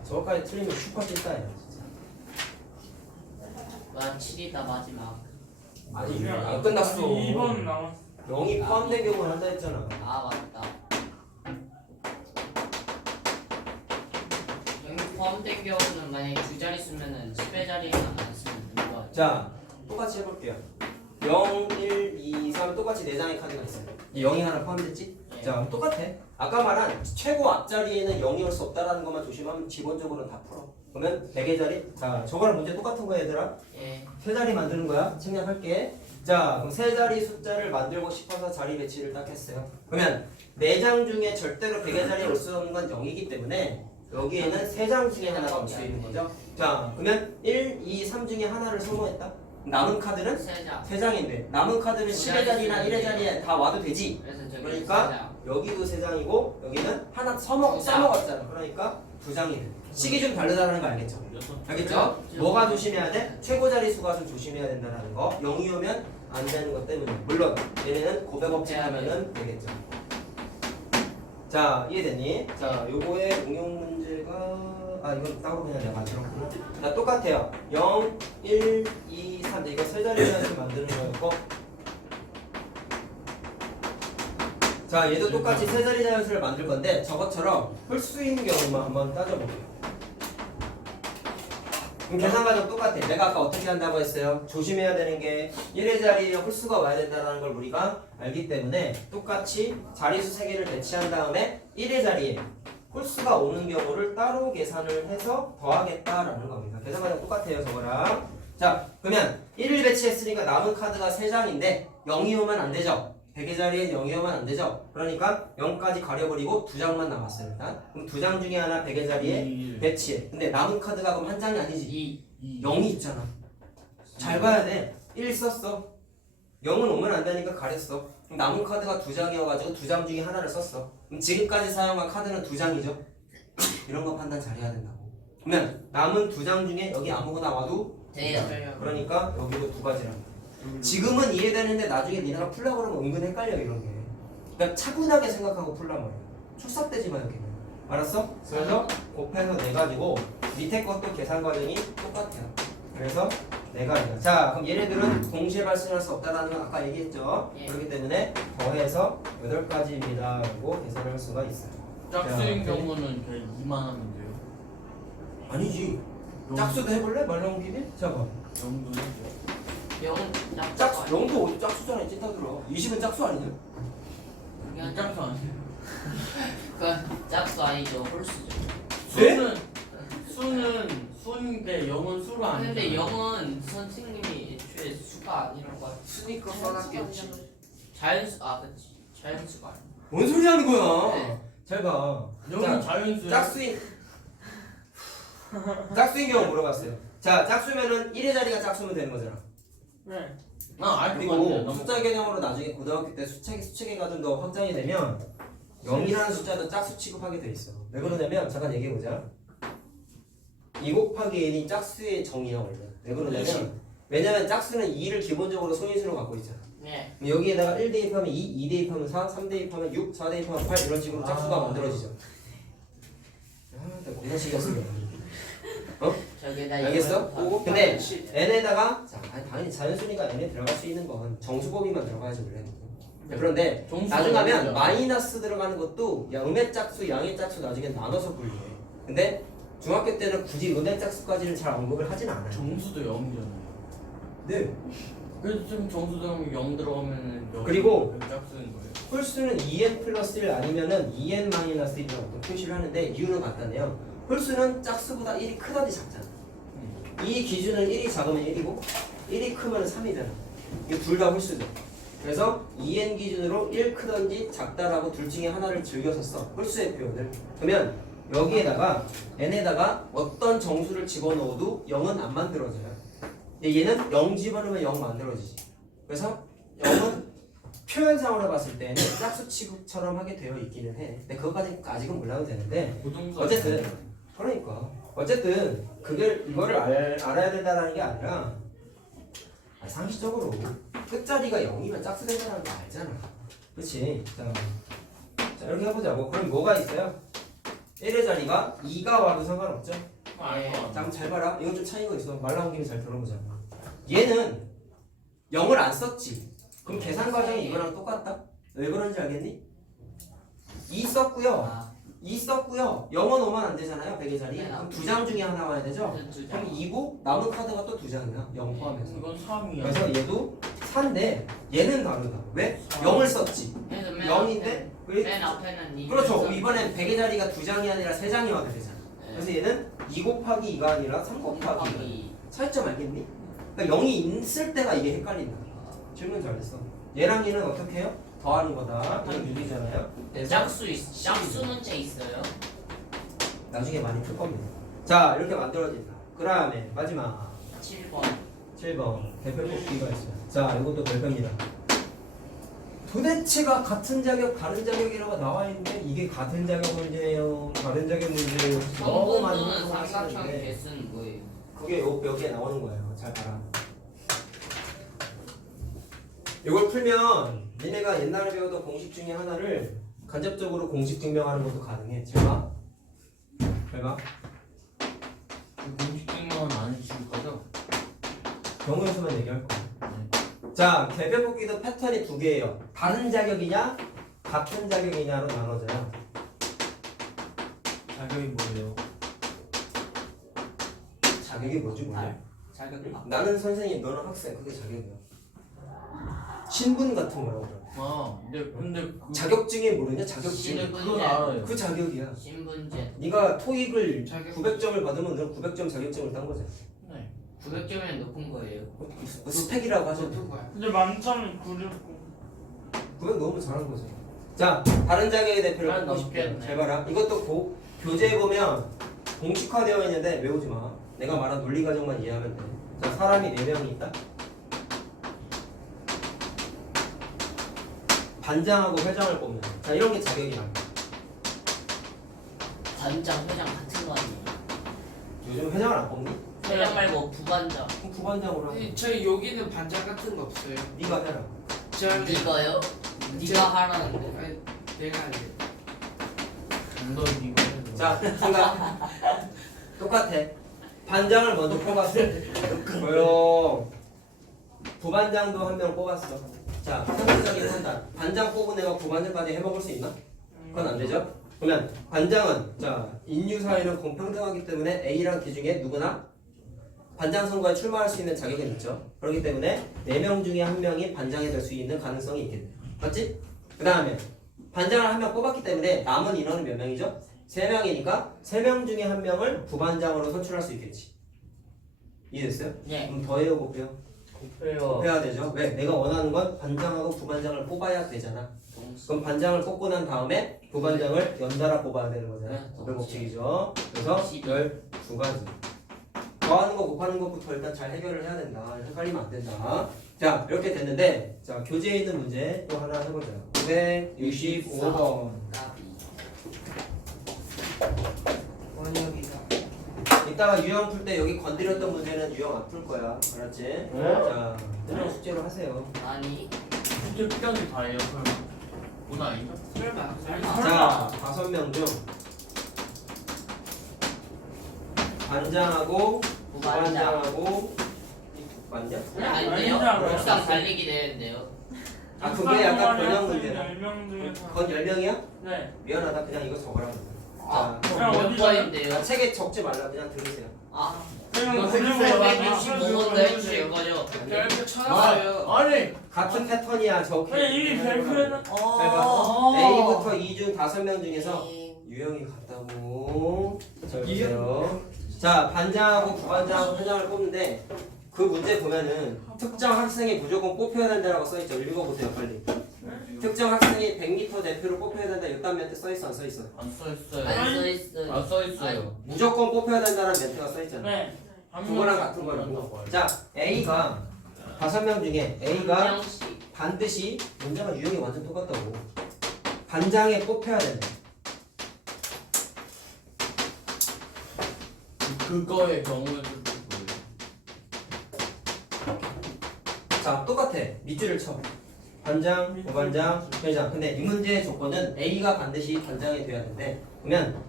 저거까지 틀리면 슈퍼 찐따예요, 진짜. 와 7이다 마지막. 아직 안 끝났어. 2번 남았어. 0이 포함된 경우를 한다 했잖아. 아 맞다. 여기 포함된 경우는 만약에 두 자리 쓰면은 10의 자리만 안 쓰면 되는 거 같아. 자, 똑같이 해볼게요. 0, 1, 2, 3 똑같이 4장의 카드가 있어요. 0이 하나 포함됐지? 자, 그럼 똑같아. 아까 말한 최고 앞자리에는 0이 올 수 없다라는 것만 조심하면 기본적으로는 다 풀어. 그러면 100의 자리? 자, 저거랑 문제 똑같은 거야, 얘들아. 예. 세 자리 만드는 거야. 생략할게. 자, 그럼 세 자리 숫자를 만들고 싶어서 자리 배치를 딱 했어요. 그러면 4장 중에 절대로 100의 자리에 올 수 없는 건 0이기 때문에 여기에는 3장 중에 하나가 올 수 있는 거죠. 자, 그러면 1, 2, 3 중에 하나를 소모했다. 남은 카드는 3장. 3장인데 남은 카드는 10의 자리나 1의 자리에 다 와도 되지. 그래서 저기 그러니까 여기도 3장이고 여기는 하나 써먹었잖아. 그러니까 2장이 돼. 식이 좀 다르다는 거 알겠죠? 알겠죠? 뭐가 조심해야 돼? 최고 자리 수가 좀 조심해야 된다는 거. 0이 오면 안 되는 것 때문에. 물론 얘네는 고백 법칙 하면은 되겠죠. 자, 이해됐니? 자, 요거의 응용 문제가 이건 따로 그냥 내가 만들었구나. 자, 똑같아요. 0, 1, 2, 3 이거 세 자리에서 만드는 거였고. 자, 얘도 똑같이 세 자리 자연수를 만들 건데 저것처럼 홀수인 경우만 한번 따져볼게요. 그럼 계산 과정 똑같아. 내가 아까 어떻게 한다고 했어요? 조심해야 되는 게 1의 자리에 홀수가 와야 된다는 걸 우리가 알기 때문에 똑같이 자리수 3개를 배치한 다음에 1의 자리에 홀수가 오는 경우를 따로 계산을 해서 더하겠다라는 겁니다. 계산 과정 똑같아요, 저거랑. 자, 그러면 1을 배치했으니까 남은 카드가 3장인데 0이 오면 안 되죠? 100의 자리에 0이 오면 안 되죠? 그러니까 0까지 가려버리고 2장만 남았어요, 일단. 그럼 2장 중에 하나 100의 자리에 배치해. 근데 남은 카드가 그럼 한 장이 아니지. 0이 있잖아. 잘 봐야 돼. 1 썼어. 0은 오면 안 되니까 가렸어. 그럼 남은 카드가 2장이어가지고 2장 중에 하나를 썼어. 그럼 지금까지 사용한 카드는 2장이죠? 이런 거 판단 잘해야 된다고. 그러면 남은 2장 중에 여기 아무거나 와도 돼요. 그러니까 여기도 2가지라. 지금은 이해되는데 나중에 니네가 풀려고 그러면 은근 헷갈려 이런 게. 그러니까 차분하게 생각하고 풀란 말이야. 출삭되지 마 여기는. 알았어? 그래서 곱해서 내가지고 밑에 것도 계산 과정이 똑같아요. 그래서 내가 자 그럼 얘네들은 동시에 발생할 수 없다는 건 아까 얘기했죠. 예. 그렇기 때문에 더해서 8가지입니다 라고 계산을 할 수가 있어요. 짝수인 야, 경우는 그냥 2만 하면 돼요. 아니지. 짝수도 해볼래? 말 나온 김에? 잠깐. 정도는 돼요. 0은 짝수 0도 어디 짝수잖아. 찐따들아. 20은 짝수 아니냐? 이 짝수 아니에요? 그 짝수 아니죠. 홀수죠. 네? 수인데 0은 수가 아니에요. 근데 0은 선생님이 애초에 수가 아니라고 수니까 써놨겠지. 자연수 그치 자연수가 아니야. 뭔 소리 하는 거야? 네. 잘 봐. 0은 자연수예요. 짝수인 경우 물어봤어요. 자, 짝수면은 1의 자리가 짝수면 되는 거잖아. 네. 알것 그리고 같아요. 숫자 개념으로 나중에 고등학교 때 수체계가 좀 더 확장이 되면 0이라는 숫자도 짝수 취급하게 돼 있어. 왜 그러냐면 잠깐 얘기해 보자. 2 곱하기 n이 짝수의 정의야 원래. 왜 그러냐면 왜냐면 짝수는 2를 기본적으로 소인수로 갖고 있잖아. 네. 그럼 여기에다가 1 대입하면 2, 2 대입하면 4, 3 대입하면 6, 4 대입하면 8 이런 식으로 짝수가 만들어지죠. 나 겁나 신경 쓰네. 저기다 알겠어? 이거 근데 n에다가 자, 아니, 당연히 자연수니까 n에 들어갈 수 있는 건 정수범위만 들어가야지 원래. 그런데 나중 하면 마이너스 들어가는 것도 야 음의 짝수, 양의 짝수 나중에 나눠서 분류해. 근데 중학교 때는 굳이 음의 짝수까지는 잘 언급을 하진 않아요. 정수도 0이잖아요. 네. 그래서 지금 정수도 0 들어가면은 그리고 짝수인 거예요. 홀수는 2n 플러스 1 아니면은 2n 마이너스 1이라고 표시를 하는데 이유는 간단해요. 홀수는 짝수보다 1이 크다지 작잖아. 이 기준은 1이 작으면 1이고 1이 크면 3이잖아. 이게 둘 다 홀수죠. 그래서 2n 기준으로 1 크던지 작다라고 둘 중에 하나를 즐겨서 써. 홀수의 표현을. 그러면 여기에다가 n에다가 어떤 정수를 집어넣어도 0은 안 만들어져요. 근데 얘는 0 집어넣으면 0 만들어지지. 그래서 0은 표현상으로 봤을 때는 짝수 취급처럼 하게 되어 있기는 해. 근데 그것까지 아직은 몰라도 되는데 어쨌든 그러니까 어쨌든 이거를 알아야 된다는 게 아니라 상식적으로 끝자리가 0이면 짝수 된다는 거 알잖아. 그렇지? 자 이렇게 해보자고. 그럼 뭐가 있어요? 1의 자리가 2가 와도 상관없죠? 자 그럼 잘 봐라. 이건 좀 차이가 있어. 말 나온 김에 잘 들어보자. 얘는 0을 안 썼지. 그럼 계산 과정이 이거랑 똑같다? 왜 그런지 알겠니? 2 썼고요. 2 썼고요. 0은 오면 안 되잖아요. 100의 자리. 그럼 2장 중에 하나 와야 되죠? 그럼 2고 남은 카드가 또 2장이야. 0 포함해서. 이건 3이야. 그래서 얘도 4인데 얘는 다르다. 왜? 0을 썼지. 0인데 맨 앞에는 2. 그렇죠. 그럼 이번엔 100의 자리가 2장이 아니라 3장이 와도 되잖아. 그래서 얘는 2 곱하기 2가 아니라 3 곱하기 2. 차이점 알겠니? 그러니까 0이 있을 때가 이게 헷갈린다. 질문 잘했어. 얘랑 얘는 어떻게 해요? 더하는 거다. 얘는 6이잖아요. 짝수 문제 있어요? 나중에 많이 풀 겁니다. 자, 이렇게 만들어진다. 그 다음에 마지막 7번 대표 뽑기가 있어요. 자, 이것도 별표입니다. 도대체가 같은 자격, 다른 자격이라고 나와 있는데 이게 같은 자격 문제예요. 다른 자격 문제예요. 너무 많이 성분은 삼각형 하시는데 개수는 뭐예요? 그게 몇 개 나오는 거예요. 잘 봐라. 이걸 풀면 니네가 옛날에 배우던 공식 중에 하나를 간접적으로 공식 증명하는 것도 가능해. 잘 봐. 잘 봐. 공식 증명은 안 해주실 거죠? 경우의 수만 얘기할 거야. 자, 개별 뽑기도 패턴이 2개예요. 다른 자격이냐? 같은 자격이냐로 나눠져요. 자격이 뭐예요? 자격이 뭔지 몰라? 자격 나는 선생님, 너는 학생. 그게 자격이야. 신분 같은 거라고 그래. 아, 근데 자격증이 모르냐? 자격증. 근데 그건 알아요. 그 자격이야. 신분제 네가 토익을 자격. 900점을 받으면 너는 900점 자격증을 딴 거잖아. 네. 900점이면 높은 거예요. 뭐 스펙이라고 하죠. 높은 거야. 근데 만점이 9고 900 넘으면 잘하는 거죠. 자, 다른 자격의 대표를 난 뽑고 싶게요. 넘겠네. 잘 봐라. 이것도 교재에 보면 공식화되어 있는데 외우지 마. 내가 말한 논리 과정만 이해하면 돼. 자, 사람이 4명이 있다. 반장하고 회장을 뽑는. 자, 이런 게 자격이란 말이야. 단장 회장 같은 거 아니에요? 요즘 회장을 안 뽑니? 회장 말고 부반장. 그럼 부반장으로 하자. 저희 여기는 반장 같은 거 없어요. 네가 해라. 저는 이거요? 네가 하라는데. 아니, 내가 아니에요. 너 이거 해야 돼. 자, 생각. 똑같아. 반장을 먼저 뽑았어. 조용. 부반장도 한 명 뽑았어. 자, 상대적인 판단. 반장 뽑은 애가 부반장까지 해먹을 수 있나? 그건 안 되죠. 그러면 반장은 자 인류 사회는 공평등하기 때문에 A랑 D 중에 누구나 반장 선거에 출마할 수 있는 자격이 있죠. 그렇기 때문에 4명 중에 한 명이 반장이 될 수 있는 가능성이 있겠네. 맞지? 그 다음에 반장을 한 명 뽑았기 때문에 남은 인원은 몇 명이죠? 3명이니까 3명 중에 한 명을 부반장으로 선출할 수 있겠지. 이해됐어요? 네. 그럼 더해요, 곱해요? 곱해요. 곱해야 되죠. 왜? 내가 원하는 건 반장하고 부반장을 뽑아야 되잖아. 그럼 반장을 뽑고 난 다음에 부반장을 연달아 뽑아야 되는 거잖아요. 네. 곱의 법칙이죠. 그래서 12가지. 더하는 거 곱하는 것부터 일단 잘 해결을 해야 된다. 헷갈리면 안 된다. 자, 이렇게 됐는데 자, 교재에 있는 문제 또 하나 해보자. 965번. 까비. 원혁이가. 이따가 유형 풀 때 여기 건드렸던 문제는 유형 안 풀 거야. 알았지? 자, 그냥 숙제로 하세요. 아니 숙제 필요한 다 해요. 설마. 오늘 아닌가? 설마. 자, 5명 중 반장하고 부반장. 부반장하고 맞냐? 아닌데요? 아니잖아요. 목상 달리기 되는데요. 아, 그게 약간 변형 문제야. 10명 중에서 그건 10명이야? 네 미안하다. 그냥 이거 적으라. 아, 자, 그럼 몇 어디서요? 번인데요? 아, 책에 적지 말라. 그냥 들으세요. 아, 그냥 이거 그냥 965번도 해주실 거죠? 별표 쳐놨어요. 아니. 같은 패턴이야. 저 그냥 이미 별표에는 A부터 2 중 5명 중에서 유형이 같다고 적으세요. 자, 반장하고 부반장하고 회장을 뽑는데 그 문제 보면은 특정 학생이 무조건 뽑혀야 된다라고 써있죠. 읽어보세요, 빨리. 특정 학생이 100m 대표로 뽑혀야 된다. 이딴 멘트 써있어, 안 써있어? 안 써있어요. 안 써있어요. 안 써있어요. 무조건 뽑혀야 된다는 멘트가 써있잖아. 네 그거랑 같은 거라고. 자, A가 5명 중에 A가 한 명씩. 반드시 문제가 유형이 완전 똑같다고. 반장에 뽑혀야 된다. 그거의 경우에도 뭐예요? 자, 똑같아. 밑줄을 쳐. 반장, 부반장, 회장. 근데 이 문제의 조건은 A가 반드시 반장이 돼야 되는데 그러면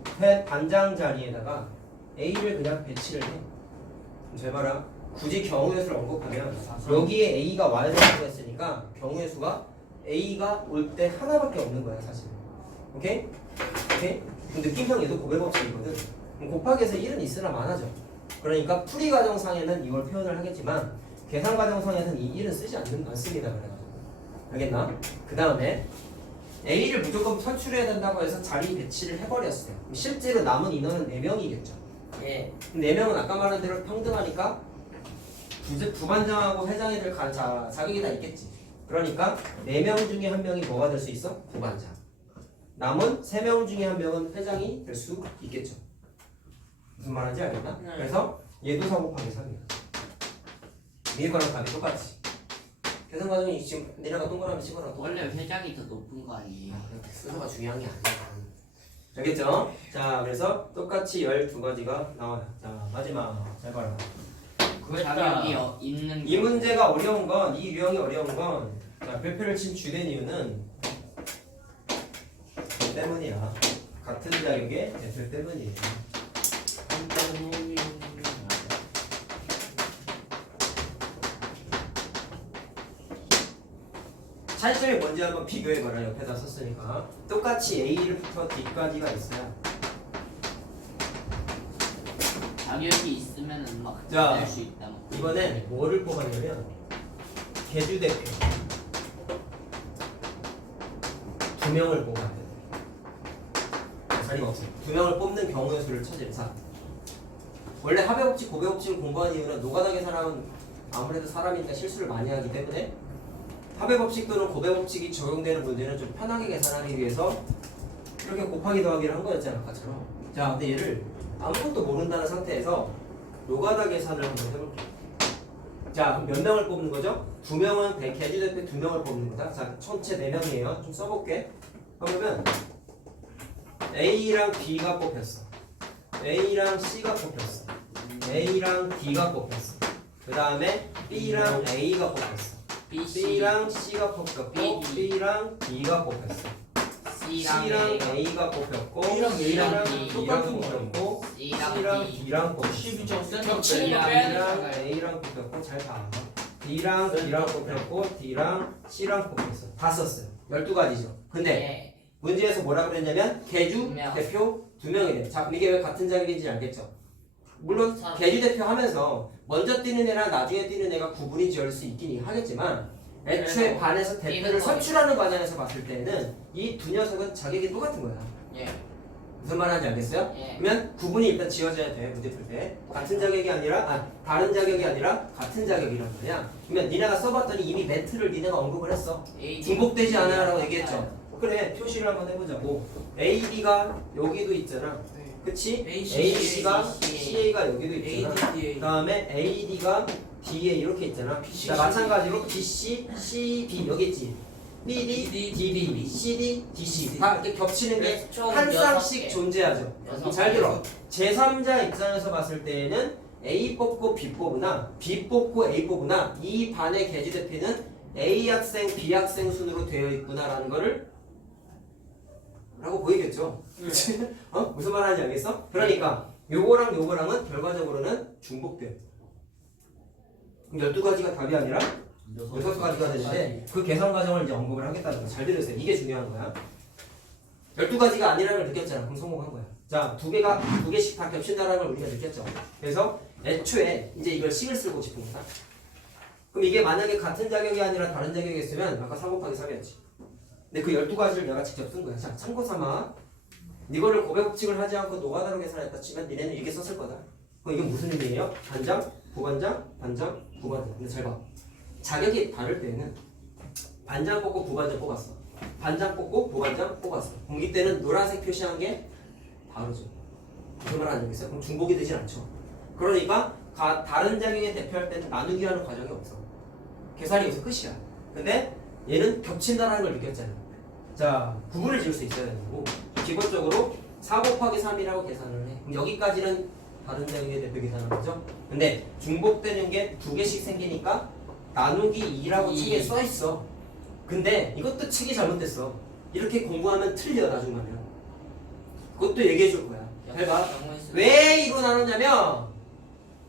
반장 자리에다가 A를 그냥 배치를 해. 잘 봐라. 굳이 경우의 수를 언급하면 여기에 A가 와야 된다고 했으니까 경우의 수가 A가 올 때 하나밖에 없는 거야, 사실. 오케이? 오케이? 그럼 느낌상 얘도 고백 법칙이거든. 그럼 곱하기에서 1은 있으나 많아져. 그러니까 풀이 과정상에는 이걸 표현을 하겠지만 계산 과정상에서는 이 1은 쓰지 않습니다. 그래가지고. 알겠나? 그 다음에 A를 무조건 선출해야 된다고 해서 자리 배치를 해버렸어요. 실제로 남은 인원은 4명이겠죠. 예. 4명은 아까 말한 대로 평등하니까 부반장하고 회장이 될 자격이 다 있겠지. 그러니까 4명 중에 한 명이 뭐가 될 수 있어? 부반장. 남은 3명 중에 한 명은 회장이 될 수 있겠죠. 무슨 말인지 알겠나? 네. 그래서 얘도 4 곱하기 3이야. 위에 거랑 답이 똑같지. 계산 과정이 지금 내려가 동그라미 찍어라. 원래 회장이 더 높은 거 아니에요? 순서가 중요한 게 아니야. 알겠죠? 자, 그래서 똑같이 12가지가 나와요. 자, 마지막 잘 봐라. 자격이 있는 이 문제가 어려운 건, 이 유형이 어려운 건, 자, 별표를 친 주된 이유는 그 때문이야. 같은 자격의 대표 때문이에요. 차이점이 뭔지 한번 비교해봐라. 옆에다 썼으니까 똑같이 A부터 D까지가 있어요. 자격이 있으면은 막 자, 낼 수 있다. 막. 이번에 뭐를 뽑았냐면 개주 대표 2명을 뽑아야 돼. 자리가 없어요. 2명을 뽑는 경우의 수를 찾으면서 원래 합의법칙, 고배법칙을 공부하는 이유는 노가다 계산하면 아무래도 사람이니까 실수를 많이 하기 때문에 합의법칙 또는 고배법칙이 적용되는 문제는 좀 편하게 계산하기 위해서 이렇게 곱하기 더하기를 한 거였잖아 아까처럼. 자, 근데 얘를 아무것도 모른다는 상태에서 노가다 계산을 한번 해볼게. 자, 그럼 몇 명을 뽑는 거죠? 2명은 개주 대표 2명을 뽑는 거다. 자, 전체 4명이에요. 좀 써볼게. 그러면 A랑 B가 뽑혔어. A랑 C가 뽑혔어. A랑 D가 뽑혔어. 그 다음에 B랑 A가 뽑혔어. B랑 C가 뽑혔고 B랑 D가 뽑혔어. C랑 A가 뽑혔고 B랑 A랑 D랑 똑같은 뽑혔고 C랑 C랑 D. D랑 뽑혔어. 12점 센터 겹치는 빼. 거 빼야 돼. B랑 A랑 뽑혔고 잘 봐. D랑 D랑 뽑혔고 D랑 C랑 뽑혔어. 다 썼어요. 12가지죠. 근데 예. 문제에서 뭐라 그랬냐면 개주 2명. 대표 2명이래. 자, 그럼 이게 왜 같은 자격인지 알겠죠? 물론 사람. 개주 대표 하면서 먼저 뛰는 애랑 나중에 뛰는 애가 구분이 지을 수 있긴 하겠지만 애초에 그래서 반에서 대표를 뛰는 거. 선출하는 과정에서 봤을 때는 이 두 녀석은 자격이 똑같은 거야. 예. 무슨 말하는지 알겠어요? 예. 그러면 구분이 일단 지어져야 돼. 문제 풀 때 같은 자격이 아니라 다른 자격이 아니라 같은 자격이란 말이야. 그러면 니네가 써봤더니 이미 멘트를 니네가 언급을 했어. 중복되지 않아요 라고 얘기했죠. 그래, 표시를 한번 해보자고. AD가 여기도 있잖아. 네. 그치? AC, AC가 CA. CA가 여기도 있잖아. 그 ADDA. 다음에 AD가 DA 이렇게 있잖아. BC, 자, 마찬가지로 BC, CB 여기 있지. BD, DB, CD, DC 다 이렇게 겹치는 게 그래서 총 한 여섯 쌍씩 개. 존재하죠. 여섯 잘 개. 들어. 제3자 입장에서 봤을 때에는 A 뽑고 B 뽑으나 B 뽑고 A 뽑으나 이 반의 개주 대표는 A 학생, B 학생 순으로 되어 있구나라는 거를 라고 보이겠죠. 그치? 무슨 말 하는지 알겠어? 그러니까 요거랑 요거랑은 결과적으로는 중복돼. 그럼 12가지가 답이 아니라 6가지가 되는데 그 계산 과정을 이제 언급을 하겠다는 거. 잘 들으세요. 이게 중요한 거야. 12가지가 아니라는 걸 느꼈잖아. 그럼 성공한 거야. 자, 두 개씩 다 겹친다는 걸 우리가 느꼈죠. 그래서 애초에 이제 이걸 식을 쓰고 싶은 거다. 그럼 이게 만약에 같은 자격이 아니라 다른 자격이었으면 아까 3 곱하기 3이었지. 근데 그 12가지를 내가 직접 쓴 거야. 자, 참고 삼아. 이거를 고배법칙을 하지 않고 노가다로 계산했다 치면 니네는 이렇게 썼을 거다. 그럼 이게 무슨 의미예요? 반장, 부반장, 반장, 부반장. 근데 잘 봐. 자격이 다를 때는 반장 뽑고 부반장 뽑았어. 반장 뽑고 부반장 뽑았어. 그럼 이때는 노란색 표시한 게 다르죠. 무슨 말 하는지 알겠어요? 그럼 중복이 되진 않죠. 그러니까 다른 자격에 대표할 때는 나누기 하는 과정이 없어. 계산이 여기서 끝이야. 근데 얘는 겹친다라는 걸 느꼈잖아요. 자, 구분을 지을 수 있어야 되는 거고 기본적으로 4 곱하기 3이라고 계산을 해. 그럼 여기까지는 다른 자격에 대표 계산한 거죠. 근데 중복되는 게 2개씩 생기니까 나누기 2라고 책에 써있어. 근데 이것도 책이 잘못됐어. 이렇게 공부하면 틀려 나중 가면. 그것도 얘기해 줄 거야. 잘 봐. 왜 2로 나눴냐면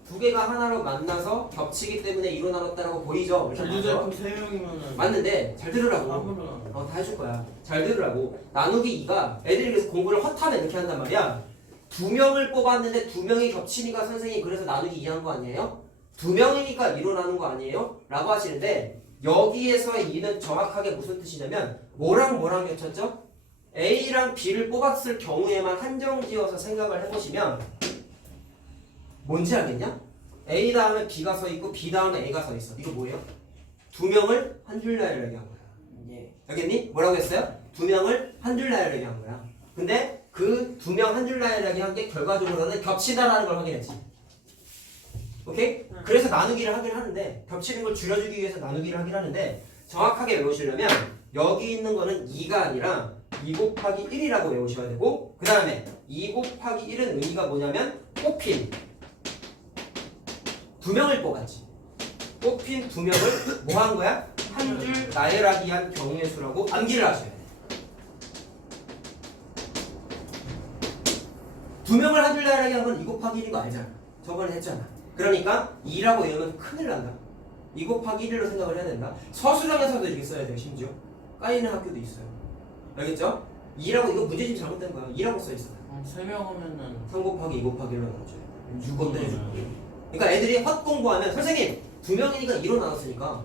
두 개가 하나로 만나서 겹치기 때문에 2로 나눴다라고 보이죠? 전주대표 3명이면은 맞는데 잘 들으라고. 아무나 다 해줄 거야. 잘 들으라고. 나누기 2가 애들이 그래서 공부를 헛하면 이렇게 한단 말이야. 2명을 뽑았는데 2명이 겹치니까 선생님이 그래서 나누기 2 한 거 아니에요? 2명이니까 2로 나눈 거 아니에요? 라고 하시는데 여기에서의 2는 정확하게 무슨 뜻이냐면 뭐랑 뭐랑 겹쳤죠? A랑 B를 뽑았을 경우에만 한정지어서 생각을 해보시면 뭔지 알겠냐? A 다음에 B가 서 있고 B 다음에 A가 서 있어. 이거 뭐예요? 2명을 한 줄 나열하게 한 거야. 예. 알겠니? 뭐라고 했어요? 2명을 한 줄 나열하게 한 거야. 근데 그 2명 한 줄 나열하게 한 게 결과적으로는 겹치다라는 걸 확인했지. 오케이? 그래서 나누기를 하긴 하는데 겹치는 걸 줄여주기 위해서 나누기를 하긴 하는데 정확하게 외우시려면 여기 있는 거는 2가 아니라 2 곱하기 1이라고 외우셔야 되고 그 다음에 2 곱하기 1은 의미가 뭐냐면 뽑힌 2명을 뽑았지. 뽑힌 2명을 뭐 한 거야? 한 줄 나열하기 한 경우의 수라고 암기를 하셔야 돼. 2명을 한 줄 나열하기 한 건 2 곱하기 1인 거 알잖아. 저번에 했잖아. 그러니까 2라고 외우면 큰일 난다. 2 곱하기 1로 생각을 해야 된다. 서술형에서도 이렇게 써야 돼요. 심지어 까이는 학교도 있어요. 알겠죠? 2라고 이거 문제집 잘못된 거야. 2라고 써있어요. 3명 하면은 3 곱하기 2 곱하기 1로 나눠줘요. 6건 해줄게. 그러니까 애들이 헛 공부하면 선생님 2명이니까 2로 나눴으니까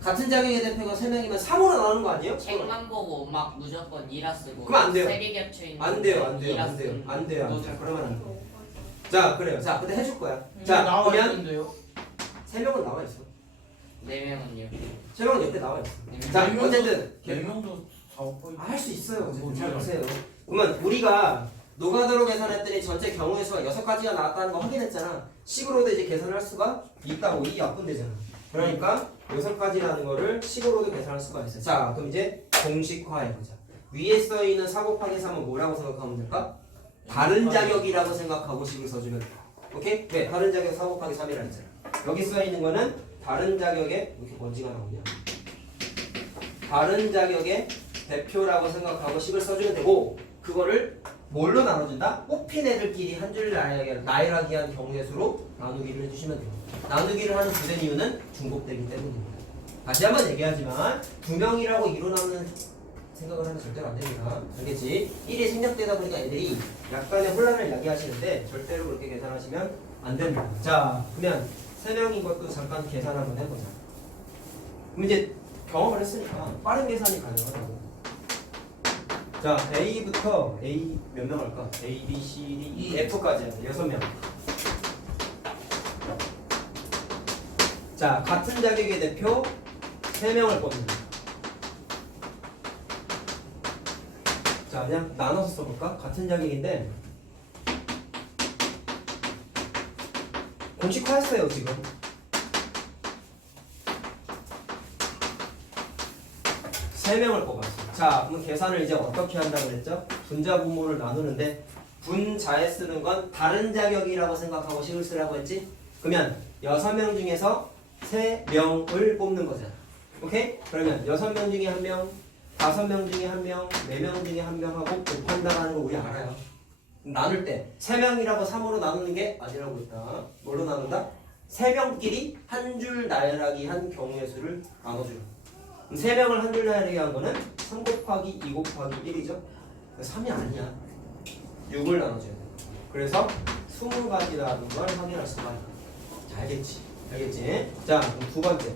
같은 자격의 대표가 3명이면 3으로 나누는 거 아니에요? 책만 보고 막 무조건 2라 쓰고 그럼 안 돼요. 세개 겹쳐 있는 안 돼요, 안 돼요, 이라 안 돼요, 쓰는 안 돼요, 안 거. 돼요. 그러면 안 돼요. 자, 그래요. 자, 근데 해줄 거야. 자, 나와 그러면 있는데요. 3명은 나와 있어. 4명은요. 3명은 옆에 나와 있어. 네 자, 네 명도- 어쨌든 4명도 4, 5, 할 수 있어요. 어쨌든 잘 뭐, 보세요. 그러면 우리가 노가다로 계산했더니 전체 경우의 수가 6가지가 나왔다는 거 확인했잖아. 식으로도 이제 계산을 할 수가 있다고. 이 약분되잖아. 그러니까 6가지라는 거를 식으로도 계산할 수가 있어요. 자, 그럼 이제 공식화해보자. 위에 써있는 4 곱하기 3은 뭐라고 생각하면 될까? 다른 자격이라고 생각하고 식을 써주면 돼. 오케이? 왜? 다른 자격 4 곱하기 3이라 했잖아. 여기 써있는 거는 다른 자격의 왜 이렇게 먼지가 나오냐? 다른 자격의 대표라고 생각하고 식을 써주면 되고 그거를 뭘로 나눠준다? 뽑힌 애들끼리 한 줄 나열하기 한 경우의 수로 나누기를 해주시면 돼요. 나누기를 하는 주된 이유는 중복되기 때문입니다. 다시 한번 얘기하지만 2명이라고 2로 나누는 생각을 하면 절대로 안 됩니다. 알겠지? 1이 생략되다 보니까 애들이 약간의 혼란을 야기하시는데 절대로 그렇게 계산하시면 안 됩니다. 자, 그러면 3명인 것도 잠깐 계산 한번 해보자. 그럼 이제 경험을 했으니까 빠른 계산이 가능하다고. 자, A부터 A 몇 명 할까? A, B, C, D, E, F까지 하자. 6명. 자, 같은 자격의 대표 3명을 뽑는다. 자, 그냥 나눠서 써볼까? 같은 자격인데 공식화했어요 지금. 세 명을 뽑았어. 자, 그럼 계산을 이제 어떻게 한다고 그랬죠? 분자 분모를 나누는데 분자에 쓰는 건 다른 자격이라고 생각하고 식을 쓰라고 했지? 그러면 6명 중에서 3명을 뽑는 거잖아. 오케이? 그러면 6명 중에 1명, 5명 중에 1명, 4명 중에 1명하고 곱한다라는 거 우리 알아요. 나눌 때 3명이라고 3으로 나누는 게 아니라고 했다. 뭘로 나눈다? 3명끼리 한 줄 나열하기 한 경우의 수를 나눠주는. 3명을 한 줄 나열하기 한 거는 3 곱하기 2 곱하기 1이죠. 3이 아니야. 6을 나눠줘야 돼. 그래서 20가지라는 걸 확인할 수가 있다. 알겠지? 알겠지? 자, 그럼 두 번째.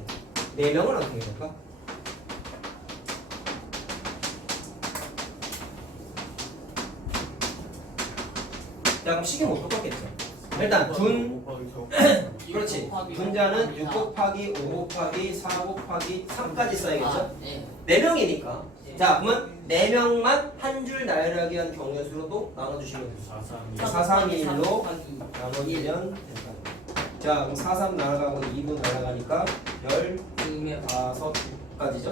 4명은 어떻게 될까? 자, 그럼 식이 못 똑같겠죠? 일단 그렇지. 분자는 6 곱하기 5 곱하기 4 곱하기 3까지 써야겠죠? 네. 4명이니까. 자, 그러면 4명만 한 줄 나열하기 한 경우의 수로도 나눠주시면 돼요. 4, 3, 1로 나눠주면 된다. 자, 그럼 4, 3 날아가고 2로 날아가니까 15가지죠?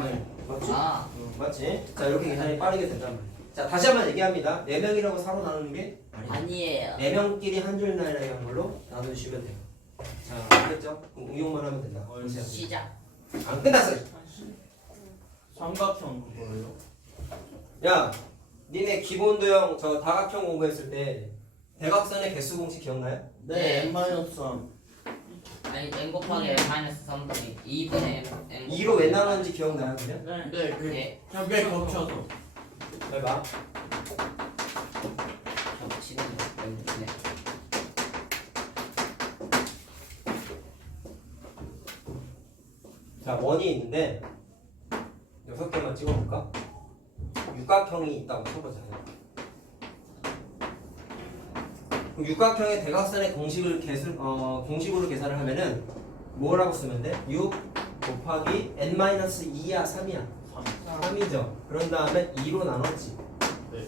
네, 맞지? 아, 맞지? 자, 이렇게 계산이 빠르게 된단 말이야. 자, 다시 한번 얘기합니다. 4명이라고 4로 나누는 게 아니에요. 4명끼리 한 줄 나열하기 한 걸로 나눠주시면 돼요. 자, 알겠죠? 그럼 응용만 하면 된다. 시작. 안 끝났어. 삼각형 그거예요? 야, 니네 기본도형 저 다각형 공부했을 때 대각선의 개수 공식 기억나요? 네, n-3. 아니 n 곱하기 n 마이너스 3분의 2분의 n 2로 왜 나눴는지 기억나요? 그냥? 네. 네, 그 네. 왜 겹쳐서? 해봐. 겹치는 것 때문에. 자, 원이 있는데 6개만 찍어볼까? 육각형이 있다고 쳐보자. 그럼 육각형의 대각선의 공식을 공식으로 계산을 하면은 뭐라고 쓰면 돼? 6 곱하기 n-2야 3이야 3이죠. 그런 다음에 2로 나눴지. 네.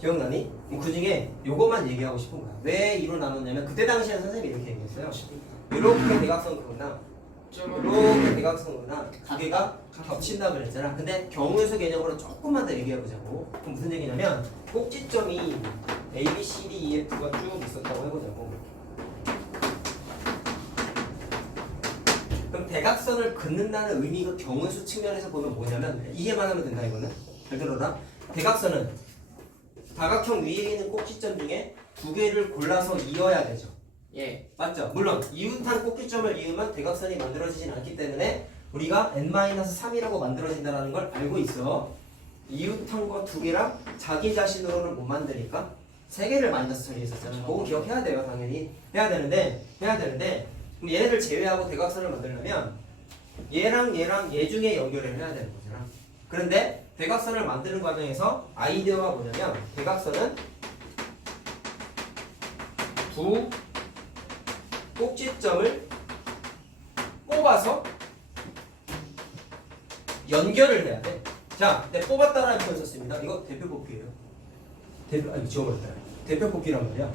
기억나니? 그 중에 요거만 얘기하고 싶은 거야. 왜 2로 나눴냐면 그때 당시에 선생님이 이렇게 얘기했어요. 이렇게 대각선 그거나 이렇게 대각선 그거나 두 개가 겹친다 그랬잖아. 근데 경우의 수 개념으로 조금만 더 얘기해 보자고. 그럼 무슨 얘기냐면 꼭지점이 A, B, C, D, E, F가 쭉 있었다고 해보자고. 그럼 대각선을 긋는다는 의미가 경우의 수 측면에서 보면 뭐냐면 이해만 하면 된다 이거는. 잘 들어라. 대각선은 다각형 위에 있는 꼭지점 중에 두 개를 골라서 이어야 되죠. 예. 맞죠? 물론 이웃한 꼭지점을 이으면 대각선이 만들어지진 않기 때문에 우리가 n-3이라고 만들어진다는 걸 알고 있어. 이웃한 거 두 개랑 자기 자신으로는 못 만드니까 세 개를 마이너스 처리했었잖아. 그거 기억해야 돼요. 당연히 해야 되는데 그럼 얘네들 제외하고 대각선을 만들려면 얘랑 얘 중에 연결을 해야 되는 거잖아. 그런데 대각선을 만드는 과정에서 아이디어가 뭐냐면 대각선은 두 꼭지점을 뽑아서 연결을 해야 돼. 자, 네, 뽑았다라는 표현 썼습니다. 이거 대표 뽑기예요. 지워버렸다. 대표 뽑기란 말이야.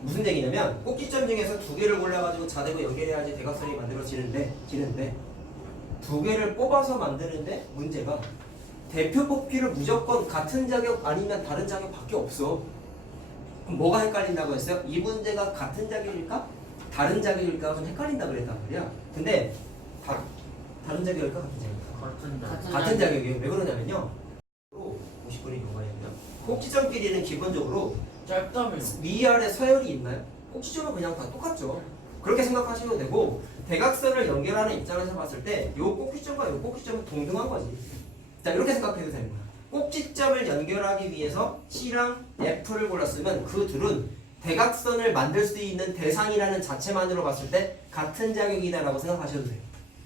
무슨 얘기냐면 꼭지점 중에서 두 개를 골라가지고 자대고 연결해야지 대각선이 만들어지는데 두 개를 뽑아서 만드는데 문제가 대표 뽑기를 무조건 같은 자격 아니면 다른 자격밖에 없어. 그럼 뭐가 헷갈린다고 했어요? 이 문제가 같은 자격일까? 다른 자격일까? 좀 헷갈린다 그랬단 말이야. 근데 다른 자격일까? 같은 자격일까? 같은 자격이에요. 왜 그러냐면요. 50분이 요가냐면 꼭지점끼리는 기본적으로 짧다며. 위아래 서열이 있나요? 꼭지점은 그냥 다 똑같죠. 그렇게 생각하셔도 되고 대각선을 연결하는 입장에서 봤을 때 요 꼭지점과 요 꼭지점은 동등한 거지. 자, 이렇게 생각해도 되는 거야. 꼭지점을 연결하기 위해서 C랑 F를 골랐으면 그 둘은 대각선을 만들 수 있는 대상이라는 자체만으로 봤을 때 같은 자격이다라고 생각하셔도 돼요.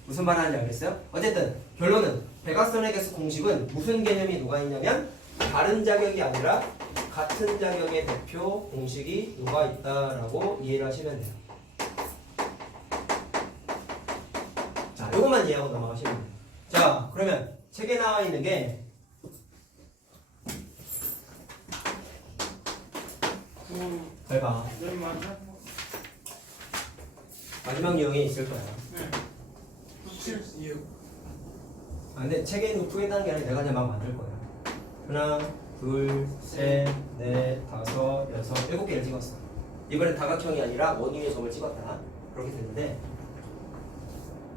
무슨 말 하는지 알겠어요? 어쨌든 결론은 대각선의 개수 공식은 무슨 개념이 녹아있냐면 다른 자격이 아니라 같은 자격의 대표 공식이 녹아있다라고 이해를 하시면 돼요. 자, 이것만 이해하고 넘어가시면 돼요. 자, 그러면 책에 나와 있는 게 잘 봐. 네 맞아. 마지막 유형에 있을 거야. 네. 6 아, 근데 책에 있는 거 풀겠다는 게 아니라 내가 그냥 막 만들 거야. 하나, 둘, 셋, 넷, 다섯, 여섯, 7개를 찍었어. 이번엔 다각형이 아니라 원위의 점을 찍었다. 그렇게 됐는데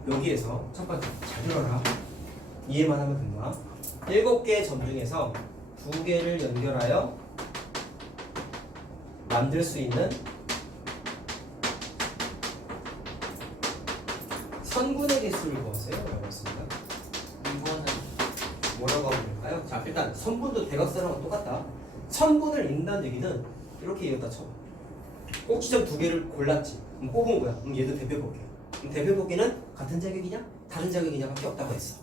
여기에서 첫 번째 잘 들어라. 이해만 하면 된다. 7개의 점 중에서 2개를 연결하여 만들 수 있는 선분의 개수를 구하세요. 라고 했습니다. 이거는 뭐라고 하면 될까요? 자, 일단 선분도 대각선하고 똑같다. 선분을 잇는다는 얘기는 이렇게 이었다 쳐. 꼭지점 2개를 골랐지. 그럼 뽑은 거야. 그럼 얘도 대표 뽑기야. 그럼 대표 뽑기는 같은 자격이냐? 다른 자격이냐밖에 없다고 했어.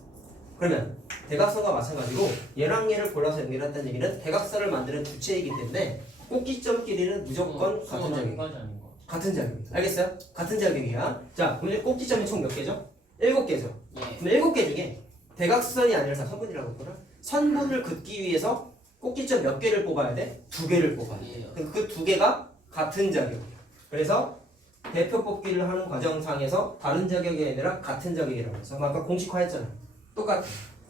그러면 대각선과 마찬가지로 얘랑 얘를 골라서 연결했다는 얘기는 대각선을 만드는 주체이기 때문에 꼭지점끼리는 무조건 같은 자격이야. 같은 자격이야. 알겠어요? 같은 자격이야. 자, 그럼 이제 꼭지점이 총 몇 개죠? 7개죠. 예. 그럼 7개 중에 대각선이 아니라 선분이라고 했구나. 선분을 긋기 위해서 꼭지점 몇 개를 뽑아야 돼? 2개를 뽑아야 돼. 예. 그 2개가 같은 자격이야. 그래서 대표 뽑기를 하는 과정상에서 다른 자격이 아니라 같은 자격이라고 해서 아까 공식화했잖아. 똑같아.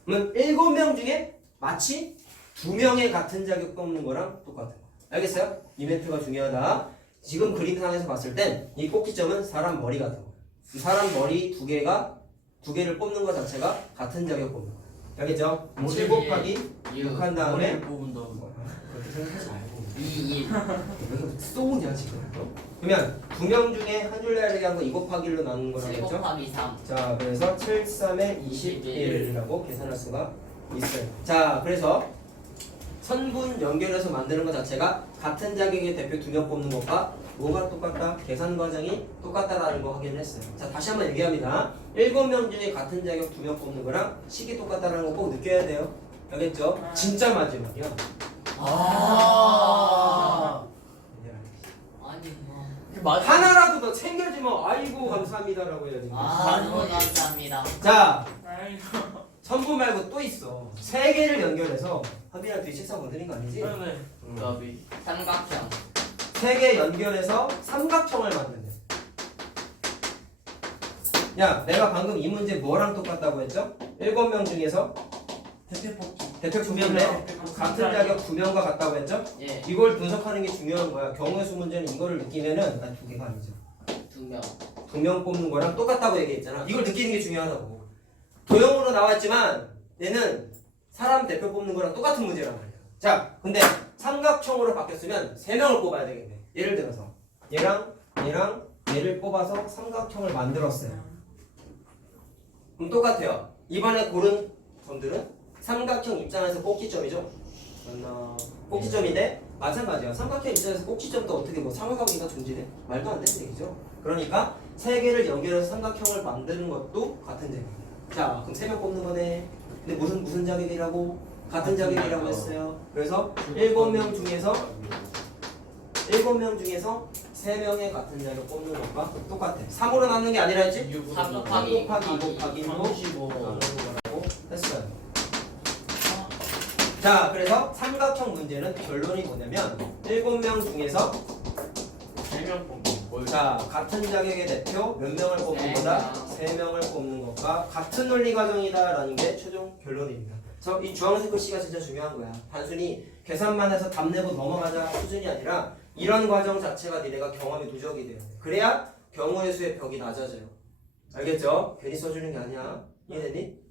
그러면 7명 중에 마치 2명의 같은 자격 뽑는 거랑 똑같아. 알겠어요? 이 멘트가 중요하다. 지금 그림상에서 봤을 땐 이 꼭지점은 사람 머리 같은 거. 사람 머리 2개를 뽑는 것 자체가 같은 자격 뽑는 거야. 알겠죠? 7 곱하기 6 한 다음에 뽑은다고. 그렇게 생각하지 말고 2 여기서 쏘냐 지금. 그러면 2명 중에 한 줄 내리게 한 거 2 곱하기 1로 나눈 거라고 7 했죠? 곱하기 3 자, 그래서 7, 3에 21이라고 계산할 수가 있어요. 자, 그래서 선분 연결해서 만드는 것 자체가 같은 자격의 대표 2명 뽑는 것과 뭐가 똑같다? 계산 과정이 똑같다라는 거 확인을 했어요. 자, 다시 한번 얘기합니다. 7명 중에 같은 자격 2명 뽑는 거랑 식이 똑같다라는 거 꼭 느껴야 돼요. 알겠죠? 진짜 마지막이야. 아니 뭐 하나라도 더 챙겨주면 아이고 감사합니다라고 해야지. 아이고 감사합니다. 자, 아이고. 선분 말고 또 있어. 3개를 연결해서 합의랑 뒤에 책상 건드린 거 아니지? 네. 나비. 삼각형 3개 연결해서 삼각형을 만든대. 야, 내가 방금 이 문제 뭐랑 똑같다고 했죠? 7명 중에서 대표 뽑기. 대표 2명네 같은 자격 2명과 같다고 했죠? 예. 이걸 분석하는 게 중요한 거야. 경우의 수 문제는 이거를 느끼면은 2개가 아니죠. 2명 2명 뽑는 거랑 똑같다고 얘기했잖아. 이걸 느끼는 게 중요하다고. 도형으로 나와있지만 얘는 사람 대표 뽑는 거랑 똑같은 문제란 말이야. 자, 근데 삼각형으로 바뀌었으면 3명을 뽑아야 되겠네. 예를 들어서 얘랑 얘를 뽑아서 삼각형을 만들었어요. 그럼 똑같아요. 이번에 고른 점들은 삼각형 입장에서 꼭지점이죠. 맞나? 꼭지점인데 마찬가지야. 삼각형 입장에서 꼭지점도 어떻게 뭐 삼각관계가 존재해? 말도 안 되는 얘기죠. 그러니까 세 개를 연결해서 삼각형을 만드는 것도 같은 자격. 자, 그럼 세 명 뽑는 거네. 근데 무슨 자격이라고? 같은 자격이라고 했어요. 그래서 7명 중에서 3명의 같은 자격 뽑는 것과 똑같아. 3으로 나누는 게 아니라 했지? 3 2 곱하기 곱하기 2 곱하기 1로 35 나누는 거라고 했어요. 자, 그래서 삼각형 문제는 결론이 뭐냐면 7명 중에서 3명 뽑고 자, 같은 자격의 대표 몇 명을 뽑는 거다? 3명을 뽑는 것과 같은 논리 과정이다라는 게 최종 결론입니다. 그래서 이 주황색 글씨가 진짜 중요한 거야. 단순히 계산만 해서 답 내고 넘어가자 수준이 아니라 이런 과정 자체가 니네가 경험이 누적이 돼요. 그래야 경우의 수의 벽이 낮아져요. 알겠죠? 괜히 써주는 게 아니야. 이해됐니?